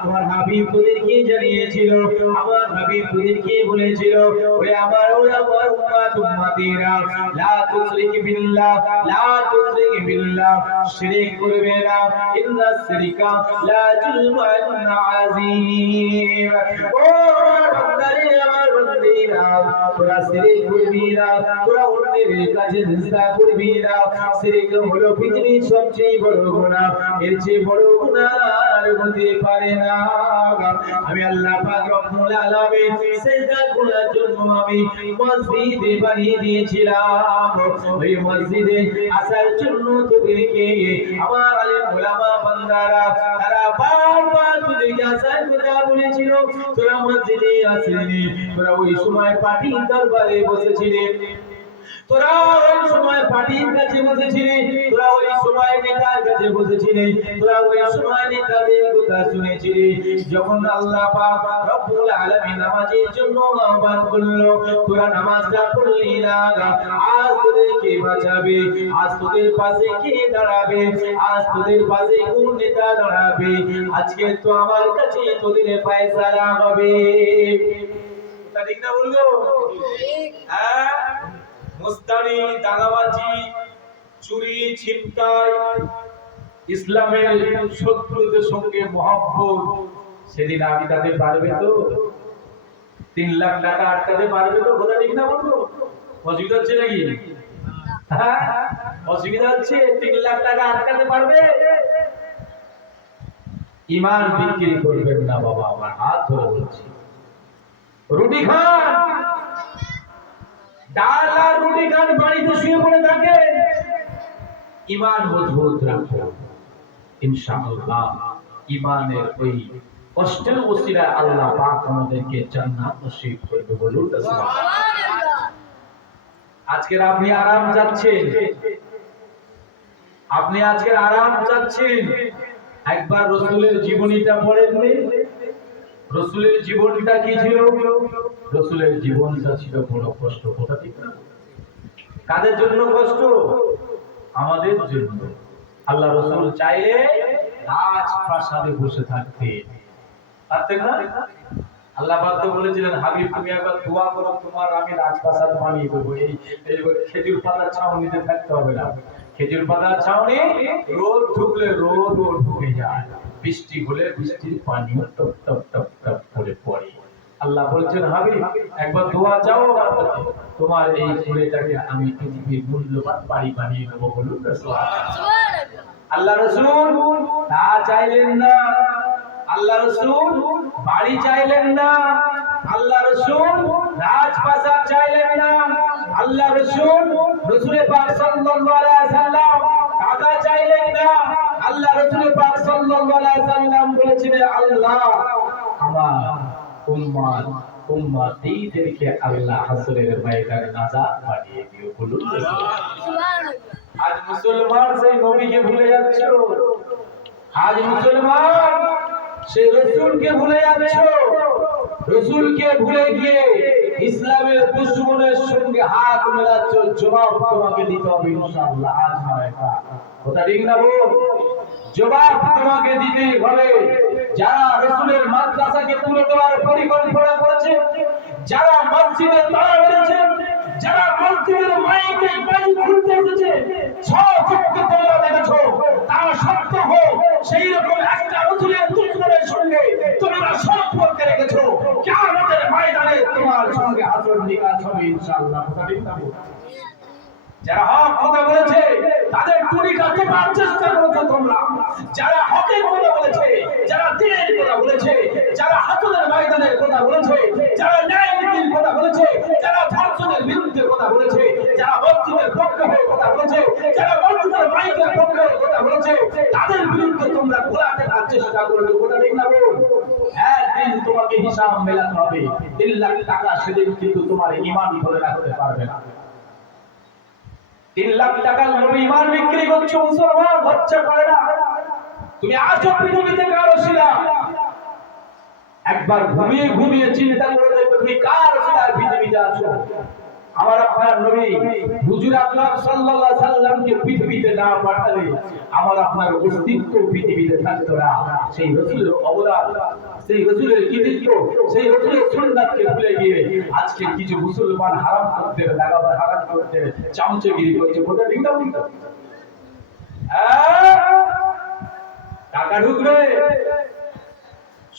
আমার হাবিব তোদেরকে জানিয়েছিল, আমার হাবিব তোদেরকে বলেছিল, ওরে আমার উম্মত উম্মতিরা, লা তুশরিক বিল্লাহ, লা তুশরিক বিল্লাহ, শিরক করবে না, ইন্নাস শিরকা লা যুলমুন আযীম। ও বান্দারে, আমার বান্দিরা, তোরা শিরক করবি না, তোরা অন্যের কাছে সিজদা করবি না। শিরক হলো পৃথিবীর সবচেয়ে বড় গুনাহ, এর চেয়ে বড় গুনাহ আর হতে পারে না। আমি আল্লাহ পাক রব্বুল আলামিন সিজদা করার জন্য আমি মসজিদ বানিয়ে দিয়েছিলাম। ওই মসজিদে আসার জন্য তোদেরকে আমার আলেম ওলামা বান্দারা তারা বারবার তোদেরকে আসার কথা বলেছিল, তোরা মসজিদে আসেনি। তোরা ওই সময় পার্টির দরবারে বসেছিলি, তোরা ওই সময় পার্টির কাছে বসেছিলি, তোরা ওই সময় নেতার কাছে বসেছিলি, তোরা ওই সময় নেতাদের কথা শুনেছিলি। যখন আল্লাহ পাক রব্বুল আলামিন নামাজের জন্য আহ্বান করলো, তোরা নামাজটা পড়লি না। আজ তোদেরকে বাঁচাবে, আজ তোদের পাশে কে দাঁড়াবে, আজ তোদের পাশে কোন নেতা দাঁড়াবে, আজকে তো আমার কাছে তোদের ফয়সালা হবে। ঠিক না বলবো? হ্যাঁ, মুস্তানি, দাগাবাজি, চুরি, ছিনতাই, ইসলামের শত্রুদের সঙ্গে মহব্বত, সেদিন আটকাতে পারবে তো? 3 লাখ টাকা আটকাতে পারবে তো? কথা ঠিক না বলবো? অসুবিধা হচ্ছে নাকি? হ্যাঁ, অসুবিধা হচ্ছে? 3 লাখ টাকা আটকাতে পারবে? ঈমান বিক্রি করবেন না বাবা, আমার হাত ধরে বলছি। রুটি খান, ডাল আর রুটি খান, বাড়িতে শুয়ে পড়ে থাকে, ঈমান মজবুত রাখো, ইনশাআল্লাহ ঈমানের ওই কষ্টের ওসিলায় আল্লাহ পাক আমাদেরকে জান্নাত নসিব করবে। বলুন সুবহানাল্লাহ। আজকে আপনি আরাম যাচ্ছেন, আপনি আজকে আরাম যাচ্ছেন, একবার রাসূলের জীবনীটা পড়েননি? রাসূলের জীবনটা কি ছিল? রাসূলের জীবনটা ছিল বড় কষ্ট। কথা ঠিক না? কাদের জন্য কষ্ট? আমাদের জন্য। আল্লাহ রাসূল চাইলে রাজপ্রাসাদে বসে থাকতেন, পারতেন না? আল্লাহ পাক তো বলেছিলেন, হাবিব তুমি একবার দোয়া করো, তোমার আমি রাজপ্রাসাদ বানিয়ে দেবো। এই খেজুর পাতার ছাউনিতে থাকতে হবে না। খেজুর পাতার ছাউনি, রোদ ঢুকলে রোদ ঢুকে যায়, বৃষ্টি হলে বৃষ্টির পানিও টপ টপ টপ টপ করে পড়ে। আল্লাহ বলছেন, হাবিব একবার দোয়া চাও আমার কাছে, তোমার এই ফুলেটাকে আমি পৃথিবীর মূল্যবান বাড়ি বানিয়ে দেবো। বলুন সুবহানাল্লাহ। আল্লাহ রাসূল তা চাইলেন না, আল্লাহ রাসূল বাড়ি চাইলেন না, আল্লাহ রাসূল রাজপ্রাসাদ চাইলেন না, আল্লাহ রাসূল রাসূল পাক সাল্লাল্লাহু আলাইহি ওয়াসাল্লাম টাকা চাইলেন না, আল্লাহ রাসূল পাক সাল্লাল্লাহু আলাইহি ওয়াসাল্লাম বলেছিলেন, আল্লাহ আমার উম্মতীদেরকে আল্লাহ হাসরের ময়দানে নাজাত বানিয়ে দিও। বলুন সুবহানাল্লাহ। আজ মুসলমান সেই নবীকে ভুলে যাচ্ছে, আজ মুসলমান সেই রাসূলকে ভুলে যাচ্ছে, রাসূলকে ভুলে গিয়ে ইসলামের দুশমনের সঙ্গে হাত মেলাচ্ছ। জবাব তোমাকে দিতে হবে ইনশাআল্লাহ। আজ নয় কথা ঠিক না বল? জবাব তোমাকে দিতে হবে। যারা রাসূলের মাদ্রাসাকে তুলে দেওয়ার পরিকল্পনা করেছে, যারা মসজিদে তালা মেরেছে, যারা মসজিদের মাইকে বাজি খুলতে এসেছে, চোখে তোমরা দেখেছো, তারা সত্য হোক সেই রকম একটা রাসূলের দুশমনের সঙ্গে তোমরা সম্পর্ক রেখেছো, কিয়ামতের ময়দানে তোমার সঙ্গে হাসর নিকাশ হবে ইনশাআল্লাহ। কথা ঠিক না? যারা হক কথা বলেছে তাদের টুনি কাটতে পারার চেষ্টা করেছো তোমরা। যারা হকের কথা বলেছে, যারা দিনের কথা বলেছে, যারা হাসরের ময়দানের কথা বলেছে, যারা ন্যায় নীতির কথা বলেছে, যারা ধর্ষণের বিরুদ্ধে কথা বলেছে, যারা মসজিদের পক্ষে হয়ে কথা বলেছে, যারা মসজিদের মাইকের পক্ষে হয়ে কথা বলেছে, তাদের বিরুদ্ধে তোমরা ঘোরাতে চেষ্টা করেছো। কথা ঠিক না বল? একদিন তোমাকে হিসাব মেলাতে হবে। 3 লাখ টাকা সেদিন কিন্তু তোমার ঈমান ধরে রাখতে পারবে না। 3 লাখ টাকার নবী ঈমান বিক্রি করছো, মুসলমান লজ্জা করে না? তুমি আজও পৃথিবীতে কারো ছিলা? একবার ঘুমিয়ে ঘুমিয়ে চিন্তা করে দেখো তুমি কার ছিলা পৃথিবীতে আছো। আমার আপনার নবী হুজুর আকরাম সাল্লাল্লাহু আলাইহি সাল্লামকে পৃথিবীতে না পাঠালে আমার আপনার অস্তিত্ব পৃথিবীতে থাকতো না। সেই রাসূলের অবদান, সেই রাসূলের কৃতিত্ব, সেই রাসূলের সুন্নাতকে ভুলে গিয়ে আজকে কিছু মুসলমান হারাম করতে লাগাবে, হারাম করতে চামচগিরি করছে। কথা ঠিক না? টাকা ঢুকবে,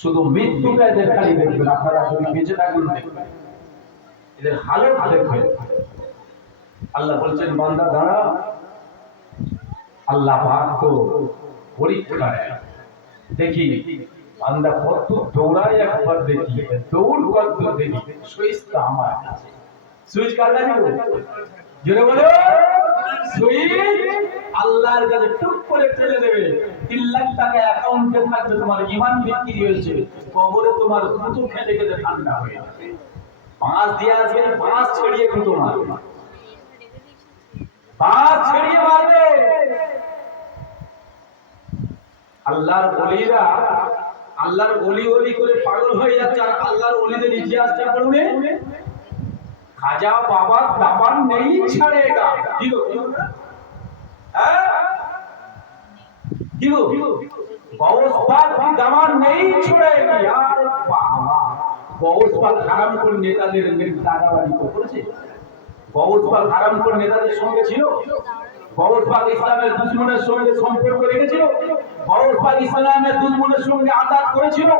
শুধু মৃত্যুটা এদের খালি দেখবেন। আপনারা যদি বেঁচে থাকবেন দেখবেন এদের হালত দেখবেন। আল্লাহ বলছেন, বান্দা দাঁড়া, আল্লাহ পাক তো পরীক্ষা নেয়, দেখি বান্দা কত দৌড়ায়, একবার দেখি দৌড় কত দেখি। সুইচ তো আমার কাছে, সুইচ কার কাছে? জোরে বলো, সুইচ আল্লাহর কাছে। টুক করে ঠেলে দেবে। 3 লাখ টাকা অ্যাকাউন্টে থাকবে, তোমার ঈমান বিক্রি হয়েছে, কবরে তোমার কুতু খেতে খেতে ঠান্ডা হয়ে যাবে। বাঁশ দিয়ে আসবে, বাঁশ ছড়িয়ে কুতো মারবে, বাঁশ ছড়িয়ে মারবে। আল্লাহর ওলিরা আল্লাহর ওলি ওলি করে পাগল হয়ে যাচ্ছে। আর আল্লাহর ওলিদের ইতিহাসটা পড়বে, খাজা বাবার দামান নেই ছাড়েগা। কি গো, কি গো, গৌস পাক দামান নেই ছড়েগা। यार বাবা, গৌস পাক হারাম করে নেতাদের দাদাবাড়ি করেছে। গৌস পাক হারাম করে নেতাদের সঙ্গে ছিল। গৌস পাক ইসলামের দুশমনের সঙ্গে সম্পর্ক রেখেছিল। গৌস পাক ইসলামের দুশমনের সঙ্গে আঘাত করেছিল।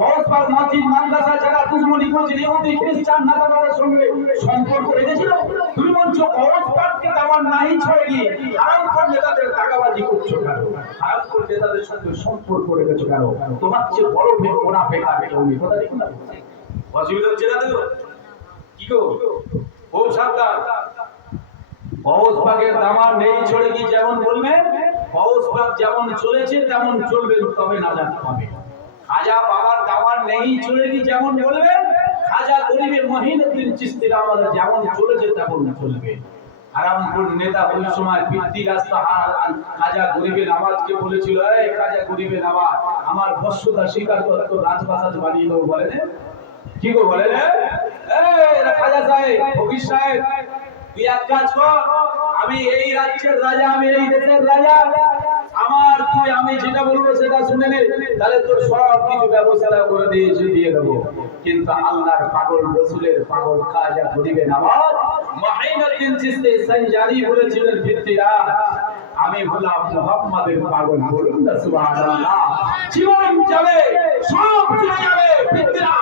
গৌস পাক মসজিদ মাদ্রাসা যারা দুশমনি করেছিল, ইহুদি খ্রিস্টান নেতাদের সঙ্গে সম্পর্ক রেখেছিল। তুমি বলছো গৌস পাককে দামান নাই ছড়িয়ে হারাম করে নেতাদের দাগাবাজি করছো কেন? হারাম করে নেতাদের সঙ্গে সম্পর্ক রেখেছো কেন? তোমার চেয়ে বড় মুনাফিক আর কেউ নেই। কথা ঠিক না? অসুবিধা হচ্ছে না তো? কি গো, খুব সাবধান। গৌস পাকের দামান নেই ছড়ে কি যেমন বলবেন, গৌস পাক যেমন চলেছে তেমন চলবেন, তবে নাজাত পাবে। খাজা বাবার দামান নেই ছড়ে কি যেমন বলবেন, খাজা গরিবের মহিনুদ্দিন চিশতি আমাদের যেমন চলেছে তেমন চলবে। হারামপুর নেতা ওই সময় পিত্তি রাস্তা খাজা গরিবের নামাজকে বলেছিল, এই খাজা গরিবের নামাজ আমার বর্ষতা স্বীকার করতো, রাজবাসাজ বানিয়ে দেবো। বলে কি গো, বলে খাজা সাহেব, ফকির সাহেব, তুই এক কাজ কর, আমি এই রাজ্যের রাজা, আমি এই দেশের রাজা, আমার তুই আমি যেটা বলবো সেটা শুনে নে, তাহলে তোর সব কিছু ব্যবস্থা করে দিয়ে দেবো। কিন্তু আল্লাহর পাগল রাসূলের পাগল খাজা গরিবে নওয়াজ মুঈনুদ্দিন চিশতি সঞ্জারি বলেছিলেন, ভিত্তিরা আমি হলাম মুহাম্মাদের পাগল। বলুন না সুবহানাল্লাহ। জীবন যাবে, সব চলে যাবে, ভিত্তিরা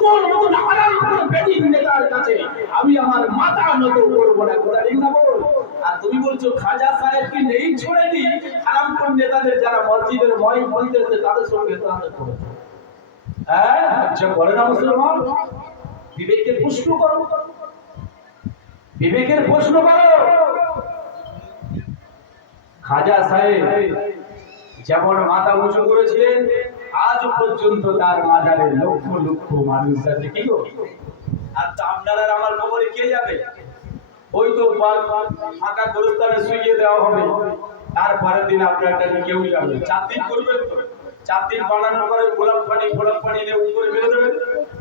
তোর মতন হারাম করে বেদিন নেতার কাছে আমি আমার মাথা নত করব না। কথা ঠিক না বল? আর তুমি বলছো খাজা সাহেবকে নেই ছড়ে দি, হারাম করে নেতাদের যারা মসজিদের মহিম বলতেছে তাদের সঙ্গে তাদের করে। হ্যাঁ, আচ্ছা বলে না মুসলমান? বিবেকের প্রশ্ন করো, বিবেকের প্রশ্ন করো। খাজা সাহেব যেমন মাথা উঁচু করেছিলেন, আজ পর্যন্ত তার মাজারে লক্ষ লক্ষ মানুষ যাচ্ছে। কি গো, আর আপনারা আমার কবরে কে যাবে? ওই তো ফাঁকা গোরস্থানে শুইয়ে দেওয়া হবে, তারপরের দিন আপনার কেউ যাবে। 4 দিন করবেন তো, 4 দিন বানানোর পরে গোলাপ পানি নিয়ে উপরে মেরে দেবেন,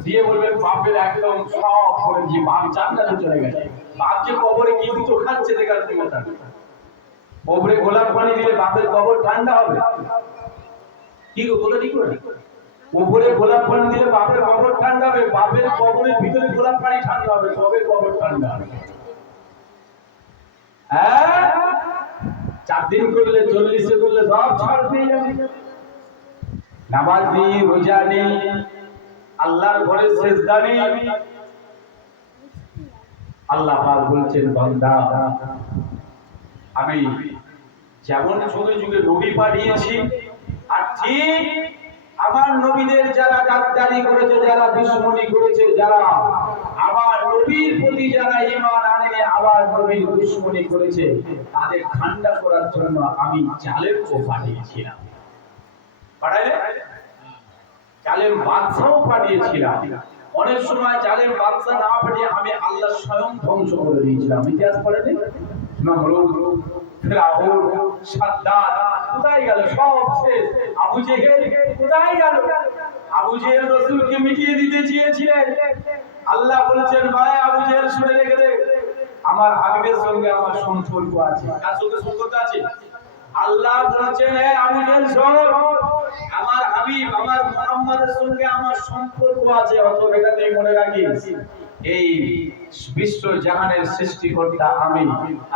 দিয়ে বলবেন বাপের একদম সব করে যে বাপ জান্নাতে চলে গেছে। বাপ যে কবরে কি দুটো খাচ্ছে দেখার ক্ষমতা। কবরে গোলাপ পানি দিলে বাপের কবর ঠান্ডা হবে। কি গো, কথা ঠিক করে? উপরে গোলাপ পানি দিলে বাপের কবর ঠান্ডা হবে, বাপের কবরের ভিতরে গোলাপ পানি ঠান্ডা হবে, তবে কবর ঠান্ডা হবে। হ্যাঁ, 4 দিন করলে 40 করলে সব ছাড় পেয়ে যাবে। নামাজ নেই, রোজা নেই, আল্লাহর ঘরে সিজদা নেই। আল্লাহ পাক বলছেন, বান্দা আমি যেমন যুগে যুগে নবী পাঠিয়েছি, আর ঠিক আমার নবীদের যারা গাদ্দারি করেছে, যারা দুশমনি করেছে, যারা আমার নবীর প্রতি যারা ঈমান আনেনি, আবার নবীর দুশমনি করেছে, তাদের ঠান্ডা করার জন্য আমি জালেমকে পাঠিয়েছিলাম। পাঠাইলে জালেম বাদশাও পাঠিয়েছিলাম। অনেক সময় জালেম বাদশা না পাঠিয়ে আমি আল্লাহ স্বয়ং ধ্বংস করে দিয়েছিলাম। ইতিহাস পড়েছে, নমরুদ, ফিরআউন, সাদ্দাত কোথায় গেল? সব শেষ। আবু জেহেল কোথায় গেল? আবু জেহেল রাসূলকে মিটিয়ে দিতে চেয়েছিলেন। আল্লাহ বলেছেন, ভাই আবু জেহেল শুনে রেখে দে, আমার হাবিবের সঙ্গে আমার সম্পর্ক আছে। কার সঙ্গে সম্পর্ক আছে? আল্লাহ বলেছেন, হে আবু জেহেল শোন, আমার হাবিব আমার মুহাম্মাদের সঙ্গে আমার সম্পর্ক আছে। অত এটাতে মনে রাখিস, এই বিশ্ব জাহানের সৃষ্টিকর্তা আমি,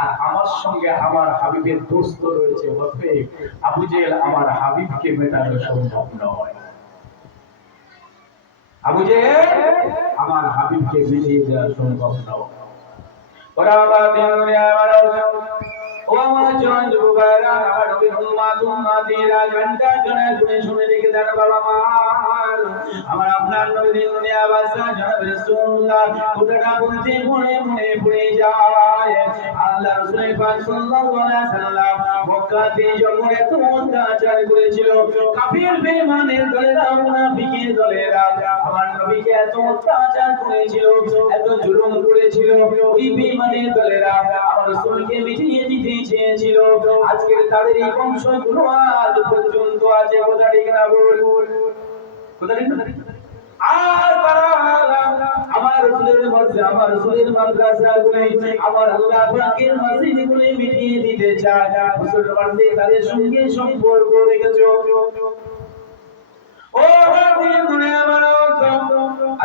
আর আমার সঙ্গে আমার হাবিবের দোস্ত রয়েছে। অতএব আবু জেহেল আমার হাবিবকে মেটানো সম্ভব নয়। আবু জেহেল আমার হাবিবকে মিটিয়ে দেওয়া সম্ভব নয়। ওরা আমার দুনিয়া ও আমার জন যুবকেরা, আমার নবী উম্মাতিরা ঘন্টা জনে শুনে শুনে রেখে দেন বাবা আমার। আমার আপনার নবী দুনিয়া বাদশা জনাব রাসূলুল্লাহ কথাটা বলতে মনে মনে পড়ে যায়। আল্লাহ রাসূল পাক সাল্লাল্লাহু আলাইহি সাল্লাম মক্কাতে যখন এত অত্যাচার করেছিল, কাফির বেঈমানের দলেরা, মুনাফিকের দলেরা আমার নবীকে এত অত্যাচার করেছিল, এত জুলুম করেছিল, ওই বেঈমানের দলেরা আমার রাসূলকে মিটিয়ে দিতে চেয়েছিল। আজকের তাদের এই বংশগুলো আজ পর্যন্ত আছে। কথা ঠিক না বল? কথা ঠিক না? আর তারা আমার রাসূলের মধ্যে, আমার রাসূলের মাদ্রাসাগুলো, আমার আল্লাহ পাকের মসজিদগুলো মিটিয়ে দিতে চায়। মুসলমানদের তাদের সঙ্গে সম্পর্ক রেখেছো। ও দুনিয়া মানো,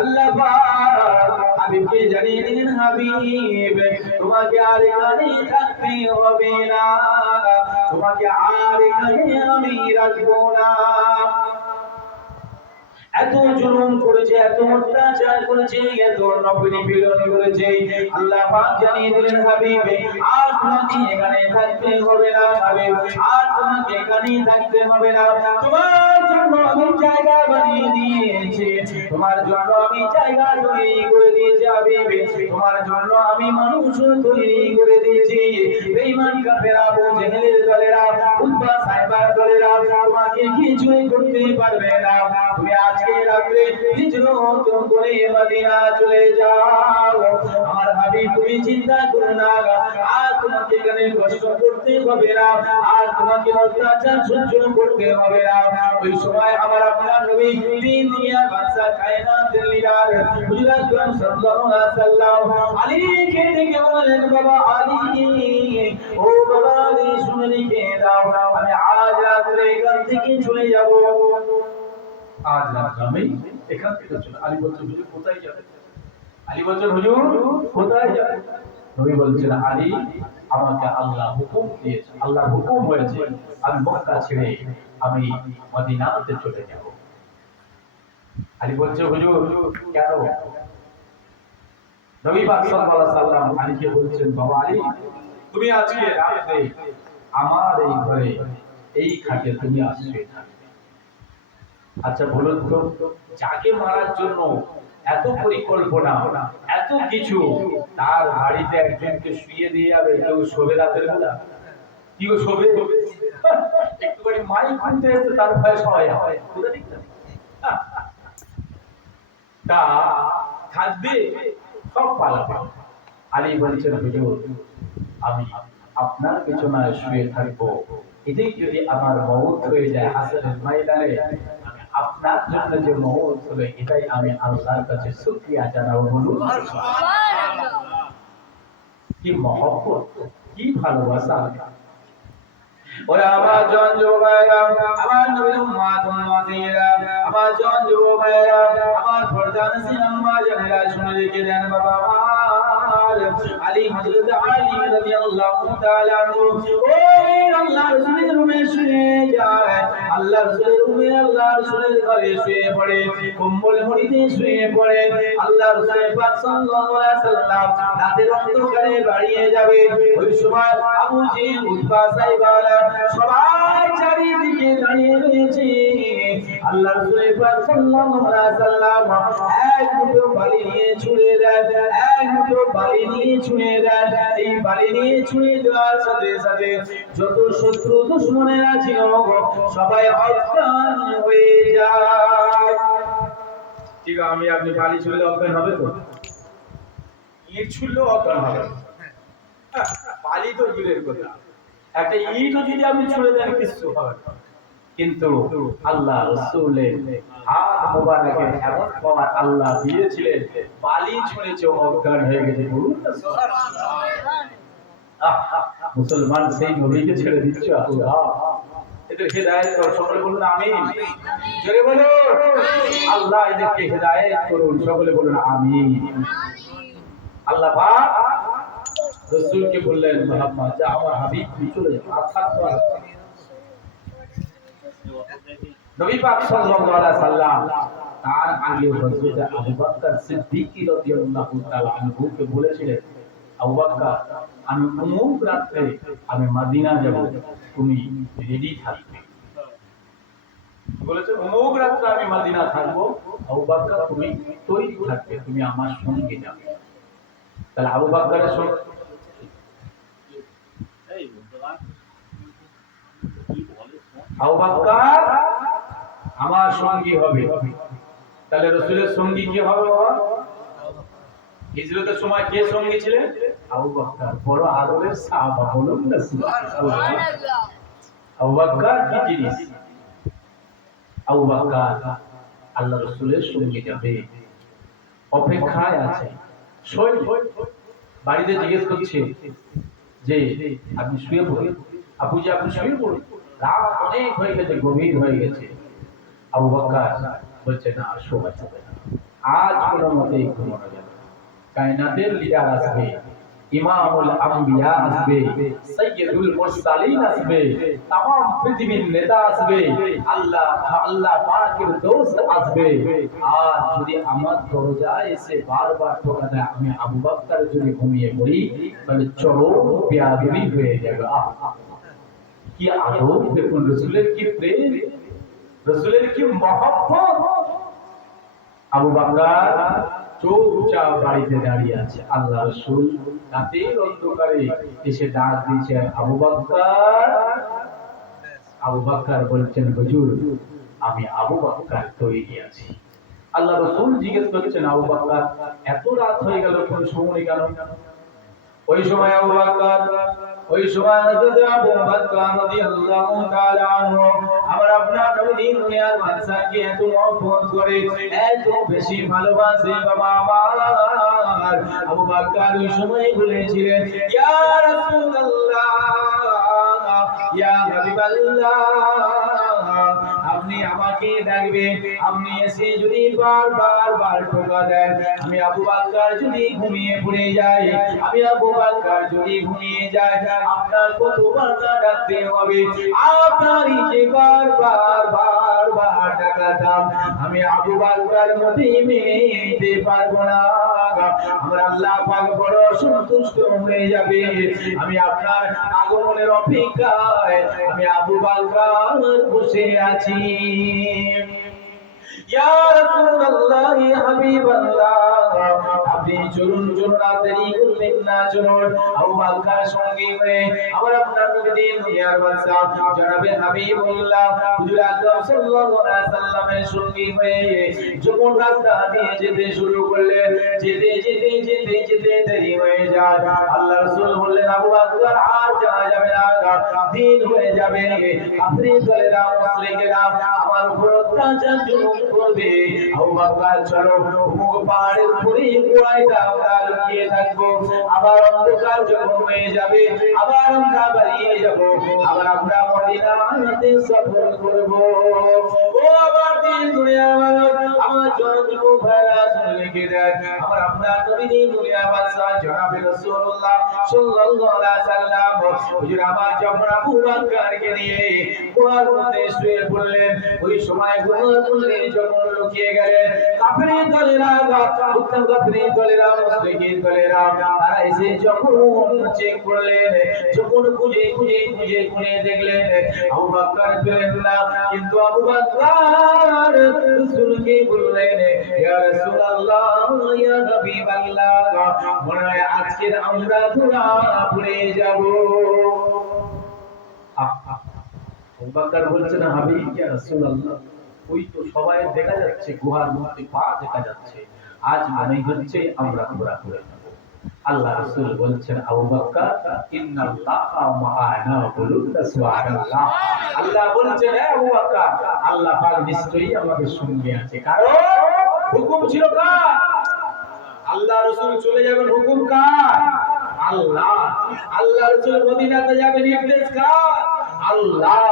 আল্লাহ পাক হাবিবকে জানিয়ে দিলেন, হাবিব তোমাকে আর এখানে থাকতে হবে না, তোমাকে আর এখানে আমি রাখবো না। এত জুলুম করেছে, এত অত্যাচার করেছে, এত নিপীড়ন করেছে, আল্লাহ পাক জানিয়ে দিলেন, হাবিব আর তোমাকে এখানে থাকতে হবে না। হাবিব আর তোমাকে এখানে থাকতে হবে না, তোমার জন্য আমি জায়গা বানিয়ে দিয়েছি, তোমার জন্য আমি জায়গা তৈরি করে দিয়েছি। হাবিব তোমার জন্য আমি মানুষ তৈরি করে দিয়েছি। বেঈমান কাফেররা, আবু জেহেলের দলেরা, উতবা সাইবার দলেরা তোমাকে কিছুই করতে পারবে না। তুমি আজকে রাতে হিজরত করে মদিনা চলে যাও। আমার হাবিব তুমি চিন্তা করো না, আর তোমাকে এখানে কষ্ট করতে হবে না, আর তোমাকে অত্যাচার সহ্য করতে হবে না। ওই সময় আমার আপনার নবী তিন দুনিয়া বাদশা কায়নাতের লিডার হুজুর আকরাম সাল্লাল্লাহু আলাইহি সাল্লাম আলীকে ডেকে বললেন, বাবা আলী, ও বাবা আলী শুনে রেখে দাও, আমি আজ রাতে এখান থেকে চলে যাব। আজ রাত আমি এখান থেকে চলে। আলী বলছেন, হুজুর কোথায় যাবে? আলী বলছেন, হুজুর কোথায় যাবে? নবী বলছেন, আলী আমাকে আল্লাহ হুকুম দিয়েছে, আল্লাহ হুকুম হয়েছে আমি মক্কা ছেড়ে আমি মদিনাতে চলে যাব। আলী বলছে, হুজুর কেন? নবী পাক সাল্লাল্লাহু আলাইহি সাল্লাম আলীকে বলছেন, বাবা আলী তুমি আজকে রাতে আমার এই ঘরে এই খাটে তুমি আশ্রয় থাকবে। আচ্ছা বলুন তো, যাকে মারার জন্য এত পরিকল্পনা, এত কিছু, তার বাড়িতে একজনকে শুইয়ে দিয়ে যাবে, কেউ শোবে রাতের বেলা? কি গো শোবে একটুখানি মাইক খুলতে এসে তার ভয়ে সবাই হয় বুঝা ঠিক না তা থাকবে সব পালাবে আলী বলছেন হুজুর আমি আপনার পেছনায় শুয়ে থাকবো এদিক যদি আমার মওত হয়ে যায় হাসরের ময়দানে আপনার জন্য যে মওত হলো এটাই আমি আল্লাহর কাছে শুকরিয়া জানাবো বলুন সুবহানাল্লাহ কি মহব্বত কি ভালোবাসা ওরে আমার জন যুবকেরা আমার নবীর উম্মত উম্মতিরা আমার জন যুবকেরা আমার ফরজানসিন আম্মা জানেরা শুনে রেখে দেন বাবা আলী হযরত আলী রাদিয়াল্লাহু তাআলা আনহু ওই আল্লাহর রাসূলের রুমে শুয়ে যায় আল্লাহর রাসূলের রুমে আল্লাহর রাসূলের ঘরে শুয়ে পড়ে কম্বল মুড়িতে শুয়ে পড়ে আল্লাহর রাসূল পাক সাল্লাল্লাহু আলাইহি সাল্লাম রাতের অন্ধকারে বাড়িয়ে যাবে ওই সময় আবু জিল উতবা সাইবারা সবাই চারিদিকে দাঁড়িয়ে রয়েছে আল্লাহর রাসূল পাক সাল্লাল্লাহু আলাইহি সাল্লাম এক মুঠো বালি নিয়ে ছুঁড়ে দেন এক মুঠো বালি নিয়ে ছুঁড়ে দেন এই বালি নিয়ে ছুঁড়ে দেওয়ার সাথে সাথে যত শত্রু দুশমনেরা ছিল সবাই অজ্ঞান হয়ে যায় ঠিক আমি আপনি বালি ছুঁড়লে অজ্ঞান হবে তো ইট ছুঁড়লেও অজ্ঞান হবে বালি তো দূরের কথা একটা ইটও যদি আপনি ছুঁড়ে দেন কিছু হবে কিন্তু আল্লাহ রাসূলের হাত মোবারকের এমন পাওয়ার আল্লাহ দিয়েছিলেন বালি ছুঁড়েছে অজ্ঞান হয়ে গেছে বলুন মুসলমান সেই নবীকে ছেড়ে দিচ্ছে আল্লাহ এদের হেদায়েত করুন সকলে বলুন আমিন জোরে বলুন আল্লাহ এদেরকে হেদায়েত করুন সকলে বলুন আমিন আল্লাহ পাক রাসূলকে বললেন মুহাম্মদ যা আমার হাবিব তুই চলে যা আর থাকতো না নবী পাক সাল্লাল্লাহু আলাইহি সাল্লাম তার আগে হযরত আবু বকর সিদ্দিক রাদিয়াল্লাহু তাআলা আনহুকে বলেছিলেন আবু বকর আমি অমুক রাতে আমি মদিনা যাব তুমি রেডি থাকবে বলেছে অমুক রাতে আমি মদিনা থাকব আবু বকর তুমি তৈরি থাকবে তুমি আমার সঙ্গে যাবে তাহলে আবু বকরের সঙ্গে আবু বকর আমার সঙ্গী হবে তাহলে রাসূলের সঙ্গী কি হবে বাবা হিজরতের সময় কে সঙ্গী ছিলেন আবু বকর বড় আদরের সাহাবা বলুন না সুবহানাল্লাহ আবু বকর কি জিনিস আবু বকর আল্লাহর রাসূলের সঙ্গী যাবে অপেক্ষায় আছে শোন বাড়িতে জিজ্ঞেস করছে যে আপনি শুয়ে পড়ুন আপু যে আপনি শুয়ে পড়ুন রাত অনেক হয়ে গেছে গভীর হয়ে গেছে আবু বকর বলছে না শোয়া যাবে না আজ কোনো মতেই ঘুমানো যাবে না কায়নাতের লিডার আসবে ইমামুল আম্বিয়া আসবে সাইয়্যিদুল মুরসালিন আসবে तमाम পৃথিবীর নেতা আসবে আল্লাহ পাকের দোস্ত আসবে আর যদি আমার দরজায় এসে বারবার টোকা দেয় আমি আবু বকর যদি ঘুমিয়ে পড়ি তাহলে চরম বেয়াদবি হয়ে যাবে কি আদব দেখুন রাসূলের কি প্রেম রাসূলের কি মহব্বত আবু বকর চুপচাপ বাড়িতে দাঁড়িয়ে আছে আল্লাহ রাসূল রাতের অন্ধকারে এসে ডাক দিয়েছে আবু বকর আবু বকর বলছেন হুজুর আমি আবু বকর তৈরি আছি আল্লাহ রাসূল জিজ্ঞেস করছেন আবু বকর এত রাত হয়ে গেল কোন সময় কেন ওই সময় আবু বকর ওই সময় হযরত আবু বকর রাদিয়াল্লাহু তাআলা আনহু আমার আপনার নবী দুনিয়ার মানুষকে এত মহব্বত করে এত বেশি ভালোবাসে বাবা আমার আবু বকর ওই সময় বলেছিলেন ইয়া রাসূলুল্লাহ ইয়া হাবিবাল্লাহ আপনি আমাকে ডাকবেন আপনি এসে যদি বারবার ঠোকা দেন আমি আবু বকর যদি ঘুমিয়ে পড়ে যাই আমি আবু বকর যদি ঘুমিয়ে যাই আপনার কতবার ডাকতে হবে আপনারই যে বারবার ডাকাতাম আমি আবু বকর মোটেই মেনে নিতে পারবো না আমার আল্লাহ পাক বড় সন্তুষ্ট হয়ে যাবে আমি আপনার আগমনের অপেক্ষায় আমি আবু বকর বসে আছি ইয়া রাসূলুল্লাহ ইয়া হাবিবাল্লাহ, আপনি চলুন চলুন, আর দেরি করবেন না, চলুন। আবু বকর সঙ্গে হয়ে আমার আপনার নবীর দুনিয়ার বাদশা জনাবে হাবিবুল্লাহ হুজুর আকরাম সাল্লাল্লাহু আলাইহি সাল্লামের সঙ্গে হয়ে যখন রাস্তা দিয়ে যেতে শুরু করলেন, যেতে যেতে যেতে যেতে দেরি হয়ে যায়। আল্লাহ রাসূল বললেন, আবু বকর আর যাওয়া যাবে না, দিন হয়ে যাবে, আপনি চলে যাও, মুশরিকেরা আমার উপর অত্যাচার জুলুম করবে। আবু বকর চলো, মুখ পাহাড়ের উপরে কুয়ায়টা আমরা লুকিয়ে থাকবো, আবার অন্ধকার যখন হয়ে যাবে আবার আমরা বেরিয়ে যাব, আবার আমরা মদিনাতে সফর করব। ও আমার দিন দুনিয়া আমার যুবক ভাইরা শুনে রেখে দেন, আমার আপনার নবীর দুনিয়া বাদশা জনাবে রাসূলুল্লাহ সাল্লাল্লাহু আলাইহি সাল্লাম হুজুর আমার যখন আবু বকরকে নিয়ে কুয়ার মধ্যে শুয়ে পড়লেন, ওই সময় কুয়ার মধ্যে যখন লুকিয়ে গেলেন কাফির দলেরা, কাফির দলেরা, মুশরিকিন দলেরা, তারা এসে যখন চেক করলেন, যখন খুঁজে খুঁজে খুঁজে খুঁজে দেখলেন আবু বকর পেলেন না, কিন্তু আবু বকর রাসূলকে বললেন, ইয়া রাসূলুল্লাহ ইয়া হাবিবাল্লাহ, মনে হয় আজকের আমরা ধরা পড়ে যাব। আবু বকর বলছেন, হাবিব ইয়া রাসূলুল্লাহ, ওই তো সবাই দেখা যাচ্ছে, গুহার মধ্যে পা দেখা যাচ্ছে, আজ মনে হচ্ছে আমরা ধরা পড়ে যাব। আল্লাহ রাসূল বলছেন, আবু বকর ইন্নাল্লাহা মা'ানা, বলুন সুবহানাল্লাহ। আল্লাহ বলছেন, হে আবু বকর, আল্লাহ পাক নিশ্চয়ই আমাদের সঙ্গে আছে। কারণ হুকুম ছিল কার? আল্লাহ রাসূল চলে যাবেন, হুকুম কার? আল্লাহ। আল্লাহ রাসূল মদিনাতে যাবেন, নির্দেশ কার? আল্লাহ।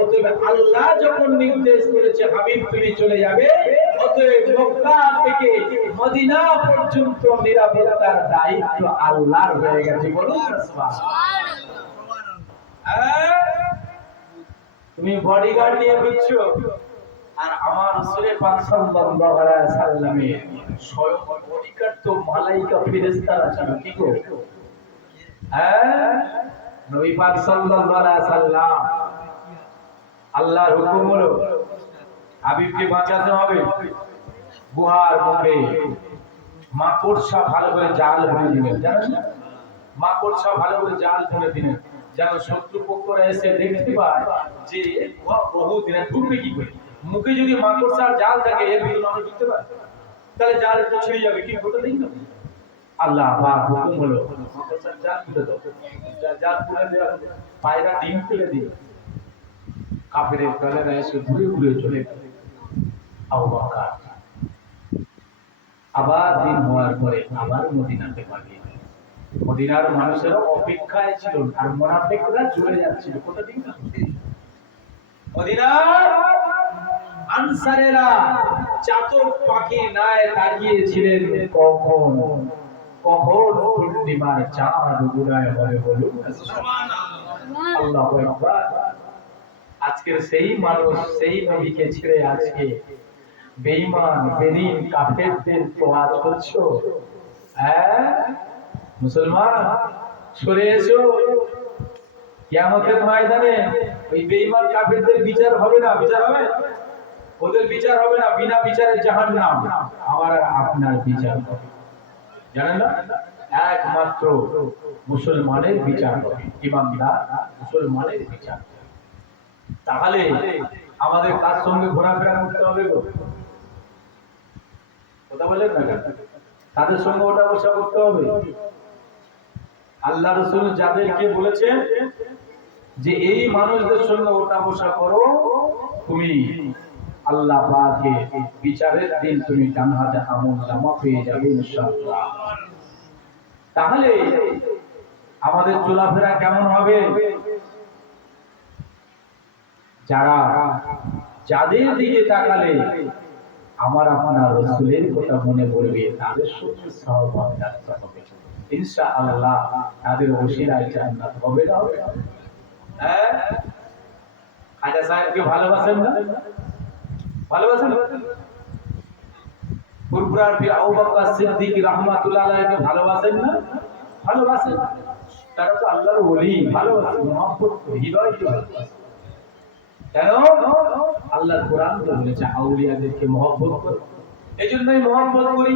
অতএব আল্লাহ যখন নির্দেশ করেছে হাবিব তুমি চলে যাবে, অতএব মক্কা থেকে মদিনা পর্যন্ত নিরাপত্তার দায়িত্ব আল্লাহর হয়ে গেছে। বলুন সুবহানাল্লাহ। তুমি বডিগার্ড নিয়ে ঘুরছো, আর আমার রাসূলের পাক সাল্লাল্লাহু আলাইহি সাল্লামের স্বয়ং বডিগার্ড তো মালায়েকা ফেরেশতারা ছিল। কি গো, নবী পাক সাল্লাল্লাহু আলাইহি সাল্লাম, আল্লাহর হুকুম হলো হাবিবকে বাঁচাতে হবে। গুহার মুখে মাকড়সা ভালো করে জাল ভরে দিবেন, জানেন না? মাকড়সা ভালো করে জাল ভরে দিবেন, যেন শত্রুপক্ষরা এসে দেখতে পায় যে গুহা বহু দিনে ঢুকবে কি করে। মুখে যদি মাকড়সার জাল থাকে, এর ভিতরে আমরা ঢুকতে পারি, তাহলে জাল একটু ছিঁড়ে যাবে, কি হতে দেই না। আল্লাহ পাক হুকুম হলো মাকড়সার জাল খুলে দাও, জাল খুলে দেওয়া, পায়রা ডিম তুলে দিয়ে কাফেরের দলেরা এসে ঘুরে ঘুরে চলে গেল। আবু বকর আবার দিন হওয়ার পরে আবার মদিনাতে পাঠিয়ে দিলেন। মদিনার মানুষেরা অপেক্ষায় ছিল, আর মুনাফিকরা চলে যাচ্ছিল কোথা দিন না। মদিনার আনসারেরা চাতক পাখি নাই তাকিয়েছিলেন, কখন কখন পূর্ণিমার চাঁদ উদয় হবে। বলুন সুবহানাল্লাহ, আল্লাহু আকবার। আজকের সেই মানুষ, সেই নবীকে ছেড়ে আজকে বেঈমান বেদিন কাফেরদের তোয়াজ করছো। মুসলমান সরে এসো, কিয়ামতের ময়দানে ওই বেঈমান কাফেরদের বিচার হবে না। বিচার হবে? ওদের বিচার হবে না, বিনা বিচারে জাহান্নাম। আমার আর আপনার বিচার হবে, জানেন না? একমাত্র মুসলমানের বিচার হবে, ইমানদার মুসলমানের বিচার। তাহলে আমাদের তার সঙ্গে ঘোরাফেরা করতে হবে গো, কথা বলেন না, তাদের সঙ্গে ওঠা বসা করতে হবে। আল্লাহ রাসূল যাদেরকে বলেছেন যে এই মানুষদের সঙ্গে ওঠা বসা করো, তুমি আল্লাহ পাকের বিচারের দিন তুমি ডান হাতে আমলনামা পেয়ে যাবে ইনশাআল্লাহ। তাহলে আমাদের চলাফেরা কেমন হবে? যারা যাদের দিকে তাকালে আমার আপনার রাসূলের কথা মনে পড়বে, তাদের সঙ্গে সহবত রাখতে হবে ইনশাআল্লাহ। তাদের ওসিলায় জান্নাত হবে না? হ্যাঁ, খাজা সাহেবকে ভালোবাসেন না? ভালোবাসেন? ফুরফুরার পীর আবু বকর সিদ্দিক রাহমাতুল্লাহ আলাইহিকে ভালোবাসেন না? ভালোবাসেন। তারা তো আল্লাহর ওলি, ভালোবাসেন, মহব্বত, হৃদয় দিয়ে ভালোবাসেন। কেন? আল্লাহর কোরআন তো বলেছে আউলিয়াদেরকে মহব্বত করো, এজন্যই মহব্বত করি।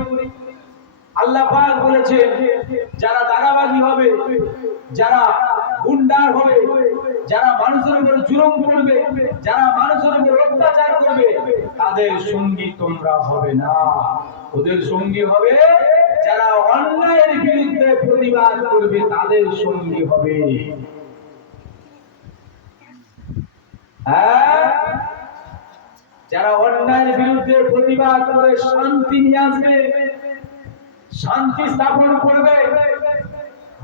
আল্লাহ পাক বলেছে যারা দাগাবাজি হবে, যারা গুন্ডার হবে, যারা মানুষের উপর জুলুম করবে, যারা মানুষের উপর অত্যাচার করবে, তাদের সঙ্গী তোমরা হবে না। ওদের সঙ্গী হবে যারা অন্যায়ের বিরুদ্ধে প্রতিবাদ করবে, তাদের সঙ্গী হবে। যারা অন্যায়ের বিরুদ্ধে প্রতিবাদ করে শান্তি নিয়ে আসবে, শান্তি স্থাপন করবে,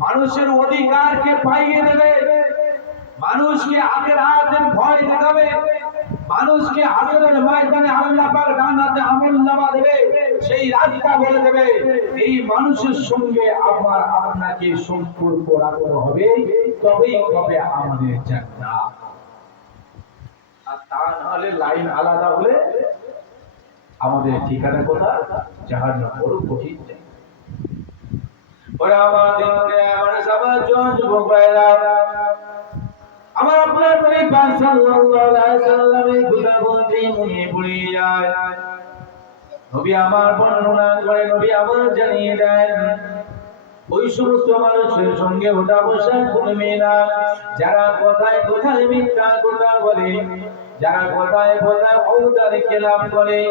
মানুষের অধিকারকে পাইয়ে দেবে, মানুষকে আখিরাতের ভয় দেখাবে, মানুষকে হাসরের ময়দানে আল্লাহ পাক ডানাতে আমলনামা দেবে, সেই রাস্তা বলে দেবে, এই মানুষের সঙ্গে আমার আপনাকে সম্পর্ক রাখতে হবে, তবেই হবে আমাদের জান্নাত। আর তা না হলে লাইন আলাদা হলে আমাদের ঠিকানা কোথায়? জাহান্নাম। বড় কঠিন। ওরা আমাদের আমার সমাজন যুবক ভাইরা, আমার আপনার নবী পাক সাল্লাল্লাহু আলাইহি সাল্লামের কথা বলতে মনে পড়ে যায়। নবী আমার বর্ণনা করে, নবী আমার জানিয়ে দেন, ওই সমস্ত মানুষের সঙ্গে ওঠা বসা করবে না যারা কথায় কথায় মিথ্যা কথা বলে, যারা কথায় কথায় ঔদার খেলাপ করে,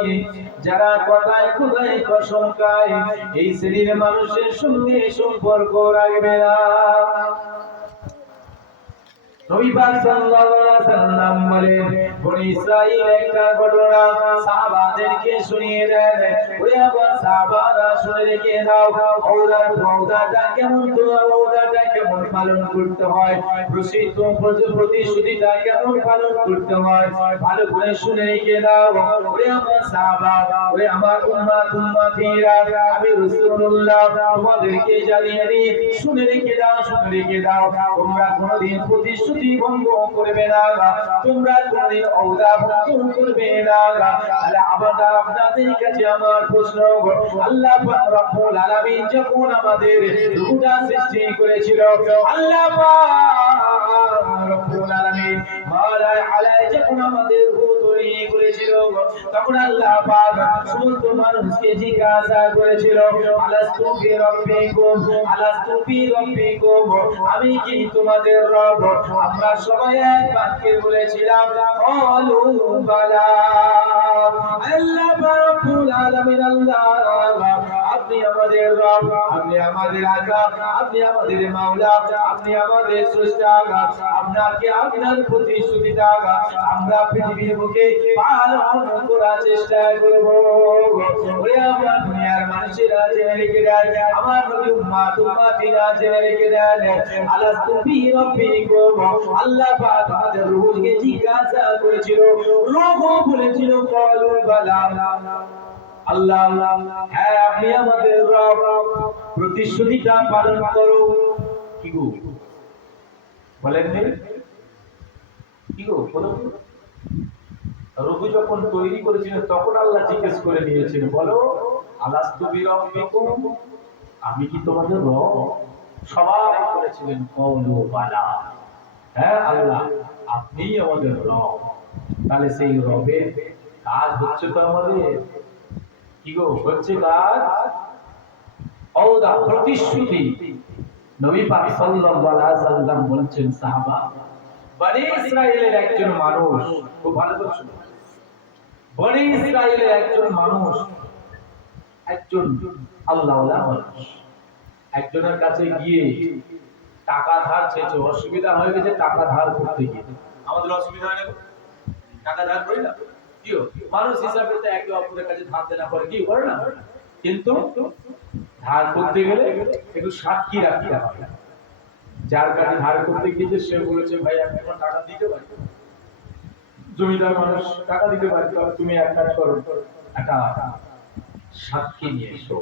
যারা কথায় কথায় কসম খায়, এই শ্রেণীর মানুষের সঙ্গে সম্পর্ক রাখবে না। নবী পাক সাল্লাল্লাহু আলাইহি সাল্লাম বলেন, বনি ইসরাঈল একটা ঘটনা সাহাবাদেরকে শুনিয়ে দেন। ওরে আবার সাহাবারা শুনে রেখে দাও, ওদাটা কেমন, তো ওদাটা কেমন পালন করতে হয়, প্রতিশ্রুতিটা কেমন পালন করতে হয়, ভালো করে শুনে রেখে দাও। ওরে আমার সাহাবা, ওরে আমার উম্মতিরা, আমি রাসূলুল্লাহ তোমাদেরকে জানিয়ে দিই, শুনে রেখে দাও, শুনে রেখে দাও। তোমরা কোনদিন প্রতিশ্রুতি ভঙ্গ করবে না, তোমরা কোনদিন ওয়াদা ভঙ্গ করবে না। তাহলে আপনাদের কাছে আমার প্রশ্ন, আল্লাহ পাক রব্বুল আলামিন যখন আমাদের রূহটা সৃষ্টি করেছিল, আল্লাহ পাক রব্বুল আলামিন মাওলাই আলাই যখন আমাদের রূহ তৈরি করেছিল, তখন আল্লাহ পাক সমস্ত মানুষকে জিজ্ঞাসা করেছিল, আলাস্তু বিরাব্বিকুম, আলাস্তু বিরাব্বিকুম, আমি কি তোমাদের রব? আমরা সবাই এক বাক্যে বলেছিলাম ক্বালু বালা। আল্লাহ রব্বুল আলামিন, আল্লাহ আপনি আমাদের রব, আপনি আমাদের আকা, আপনি আমাদের মাওলা, আপনি আমাদের স্রষ্টা, আপনাকে আপনার প্রতিশ্রুতিটা আমরা পৃথিবীর বুকে পালন করার চেষ্টা করব। ওরে আমার দুনিয়ার মানুষেরা জেনে রেখে দেন, আমার নবী উম্মতিরা জেনে রেখে দেন, আলাস্তু বিরাব্বিকুম, আল্লাহ পাক আমাদের রূহকে জিজ্ঞাসা করেছিল, রূহ বলেছিল ক্বালু বালা। আল্লাহ হ্যাঁ আপনি আমাদের রব, প্রতিশ্রুতিটা পালন করো। কি গো বলেন কি গো বলো। রূহ যখন তৈরি করেছিল তখন আল্লাহ জিজ্ঞেস করে নিয়েছিল, বলো আলাস্তু বিরাব্বিকুম, আমি কি তোমাদের রব? সবাই বলেছিলেন ক্বালু বালা, হ্যাঁ আল্লাহ আপনিই আমাদের রব। তাহলে সেই রবের কাজ হচ্ছে তো আমাদের কি গো হচ্ছে কাজ ওয়াদা প্রতিশ্রুতি। নবী পাক সাল্লাল্লাহু আলাইহি সাল্লাম বলেছেন, সাহাবা বনি ইসরাইলের একজন মানুষ, খুব ভালো করে শুনুন, বনি ইসরাইলের একজন মানুষ, একজন আল্লাহওয়ালা মানুষ, একজনের কাছে গিয়ে টাকা ধার চেয়েছে, অসুবিধা হয়ে গেছে টাকা ধার করতে গিয়ে। আমাদের অসুবিধা হয় না, টাকা ধার করি না, কি মানুষ হিসাবে তো একে অপরের কাছে ধার দেনা করে, কি করে না, কিন্তু ধার করতে গেলে একটু সাক্ষী রাখতে হবে। যার কাছে ধার করতে গিয়েছে সে বলেছে, ভাই আমি এখন টাকা দিতে পারি, জমিদার মানুষ টাকা দিতে পারি, তবে তুমি এক কাজ করো, একটা সাক্ষী নিয়ে এসো।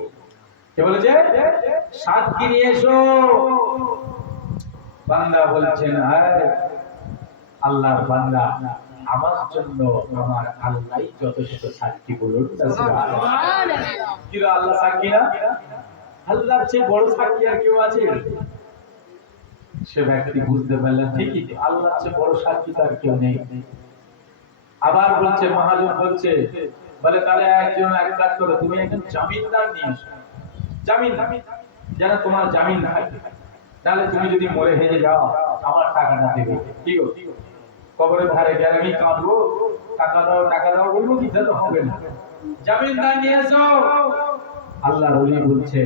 কে বলেছে? সাক্ষী নিয়ে এসো। বান্দা বলছেন, হ্যাঁ আল্লাহর বান্দা, আমার জন্য আমার আল্লাহই যথেষ্ট সাক্ষী, বলুন সুবহানাল্লাহ। কি আল্লাহ সাক্ষী না? আল্লাহর চেয়ে বড় সাক্ষী আর কেউ আছে? সে ব্যক্তি বুঝতে পারলেন ঠিকই, আল্লাহর চেয়ে বড় সাক্ষী তার কেউ নেই। আবার বলছে, মহাজন বলছে, বলে তাহলে একজন এক কাজ করো, তুমি একজন জামিনদার নিয়ে এসো, জামিন যেন তোমার জামিন থাকে, তাহলে তুমি যদি মরে হেজে যাও আমার টাকাটা দেবে। কি গো, কবরের ধারে গেলে আমি কাঁদবো, টাকা দাও বলবো, কি তো হবে না, জামিনদার নিয়ে এসো। আল্লাহর ওলি বলছে,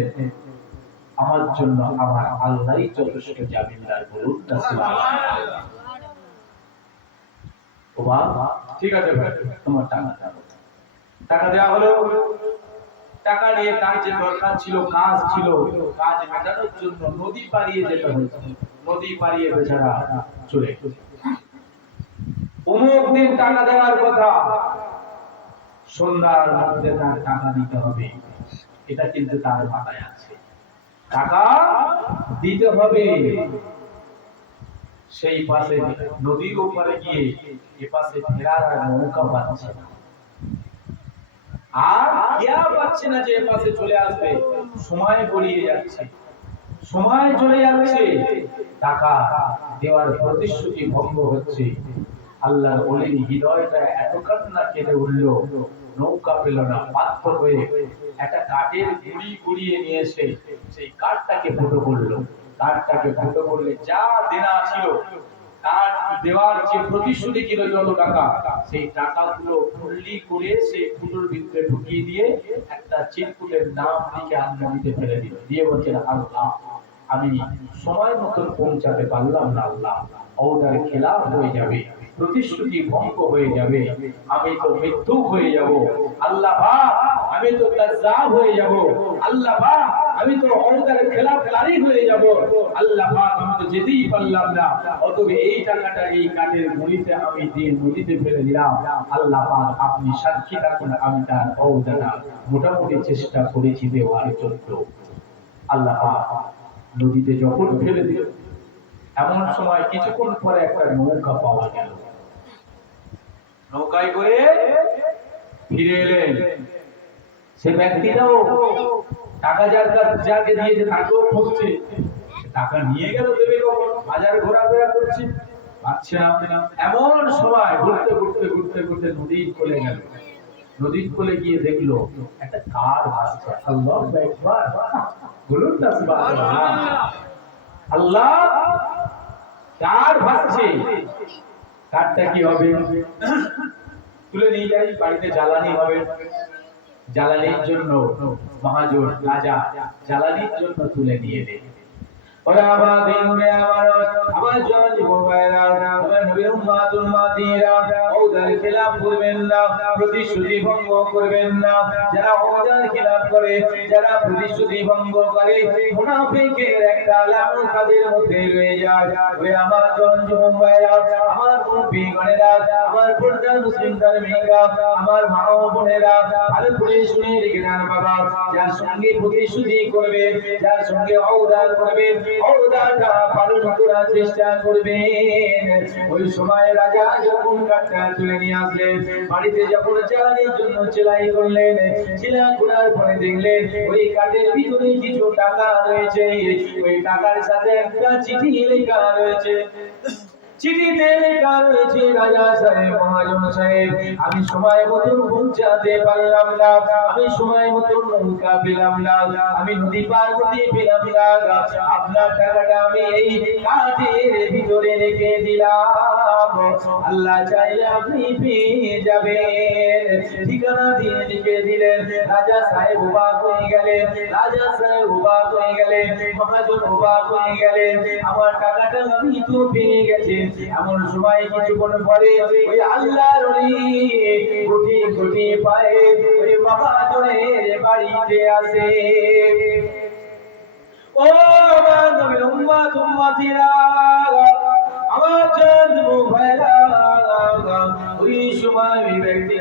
আমার জন্য আমার আল্লাহই যথেষ্ট জামিনদার, বলুন না সুবহানাল্লাহ। ও বাবা, ঠিক আছে ভাই, তোমার টাকা দাও। টাকা দেওয়া হলো। টাকা নিয়ে তার যে দরকার ছিল, কাজ ছিল, কাজ মেটানোর জন্য নদী পাড়িয়ে যেতে হয়েছে। নদী পাড়িয়ে বেচারা চলে গেছে। অমুক দিন টাকা দেওয়ার কথা, সন্ধ্যার মধ্যে তার টাকা দিতে হবে, এটা কিন্তু তার মাথায় আছে, টাকা দিতে হবে। সেই পাশে নদীর ওপারে গিয়ে এ পাশে ফেরার আর নৌকা পাচ্ছে না, আর খেয়া পাচ্ছে না যে এ পাশে চলে আসবে। সময় গড়িয়ে যাচ্ছে, সময় চলে যাচ্ছে, টাকা দেওয়ার প্রতিশ্রুতি ভঙ্গ হচ্ছে। আল্লাহর ওলির হৃদয়টা এত কান্না কেঁদে উঠল, নৌকা পেল না, বাধ্য হয়ে একটা কাঠের গুড়ি কুড়িয়ে নিয়ে এসে সেই কাঠটাকে ফুটো করলো। কাঠটাকে ফুটো করলে যা দেনা ছিল, তার দেওয়ার যে প্রতিশ্রুতি ছিল যত টাকা, সেই টাকাগুলো ফুল্লি করে সেই ফুটোর ভিতরে ঢুকিয়ে দিয়ে একটা চিরকুটের নাম লিখে আলমারিতে ফেলে দিল, দিয়ে বলছেন, আল্লাহ আমি সময় মতো পৌঁছাতে পারলাম না, আল্লাহ ওটার খেলাফ হয়ে যাবে, প্রতিশ্রুতি ভঙ্গ হয়ে যাবে, আমি তো মৃত্যু হয়ে যাব, আল্লাহ আমি তো কাজ্জাব হয়ে যাব, আল্লাহ আমি তো ওটার খেলাফকারী হয়ে যাব, আল্লাহ আমি তো যেতেই পারলাম না, অতএব এই টাকাটা এই কাঠের মুড়িতে আমি দিয়ে নদীতে ফেলে দিলাম, আল্লাহ আপনি সাক্ষী থাকুন, আমি তার ওটাটা মোটামুটি চেষ্টা করেছি দেওয়ার জন্য। আল্লাহ নদীতে যখন ফেলে দিল, এমন সময় কিছুক্ষণ পরে একটা নৌকা পাওয়া গেল। নৌকায় করে ফিরে এলেন। সে ব্যক্তিটাও টাকা যাকে দিয়েছে তাকেও খুঁজছে, টাকা নিয়ে গেল দেবে কখন, বাজার ঘোরাফেরা করছে, পাচ্ছে না। এমন সময় ঘুরতে ঘুরতে ঘুরতে ঘুরতে নদীর কোলে গেল। নদীর কোলে গিয়ে দেখলো একটা কাঠ ভাসছে। আল্লাহু আকবার, বলুন না সুবহানাল্লাহ। আল্লাহ, কাঠ ভাসছে, কাঠটা কি হবে? তুলে নিয়ে যাই, বাড়িতে জ্বালানি হবে। জ্বালানির জন্য মহাজন রাজা জ্বালানির জন্য তুলে নিয়ে দেয়। ওরা আবাদিন আমার জন্য মোবাইলা আমার নবীর উম্মত উম্মতিরা ওদের খেলাফ করবেন না, প্রতিশ্রুতি ভঙ্গ করবেন না। যারা ওদের খেলাফ করে, যারা প্রতিশ্রুতি ভঙ্গ করে, মুনাফিকের একটা আলামত তাদের মধ্যে রয়ে যায়। ওরে আমার জন্য মোবাইলা, আমার মুমিনেরা, আমার পর্দা মুসলিম ধর্মীরা, আমার মা ও বোনেরা, ভালো করে শুনে রেখে বাবা, যার সঙ্গে প্রতিশ্রুতি করবে, যার সঙ্গে ওদের করবে, ওদাটা পালন করার চেষ্টা করবেন। ওই সময় রাজা যখন কাঠটা তুলে নিয়ে আসলেন, বাড়িতে যখন জ্বালানির জন্য সেলাই করলেন, সেলাই করার পরে দেখলেন ওই কাঠের ভিতরে কিছু টাকা রয়েছে, ওই টাকার সাথে একটা চিঠি লেখা রয়েছে। চিঠিতে লেখা রয়েছে, রাজা সাহেব, মহাজন সাহেব, আমি সময় মতো পৌঁছাতে পারলাম না, আমি সময় মতো নৌকা পেলাম না, আমি নদী পার করতে পেলাম না, আপনার টাকাটা আমি এই কাঠের ভিতরে রেখে দিলাম, আল্লাহ চাইলে আপনি পেয়ে যাবেন। ঠিকানা দিয়ে লিখে দিলেন। রাজা সাহেব অবাক হয়ে গেলেন, রাজা সাহেব অবাক হয়ে গেলেন, মহাজন অবাক হয়ে গেলেন, আমার টাকাটা আমি তো পেয়ে গেছি। এমন সময় কিছুক্ষণ পরে ওই আল্লাহর ওলি কোটি কোটি পায়ে ওই মহাজনের বাড়িতে আসে। ও আমার নবীর উম্মত উম্মতিরা, আমার জান ভাইরা, ওই সময় ওই ব্যক্তি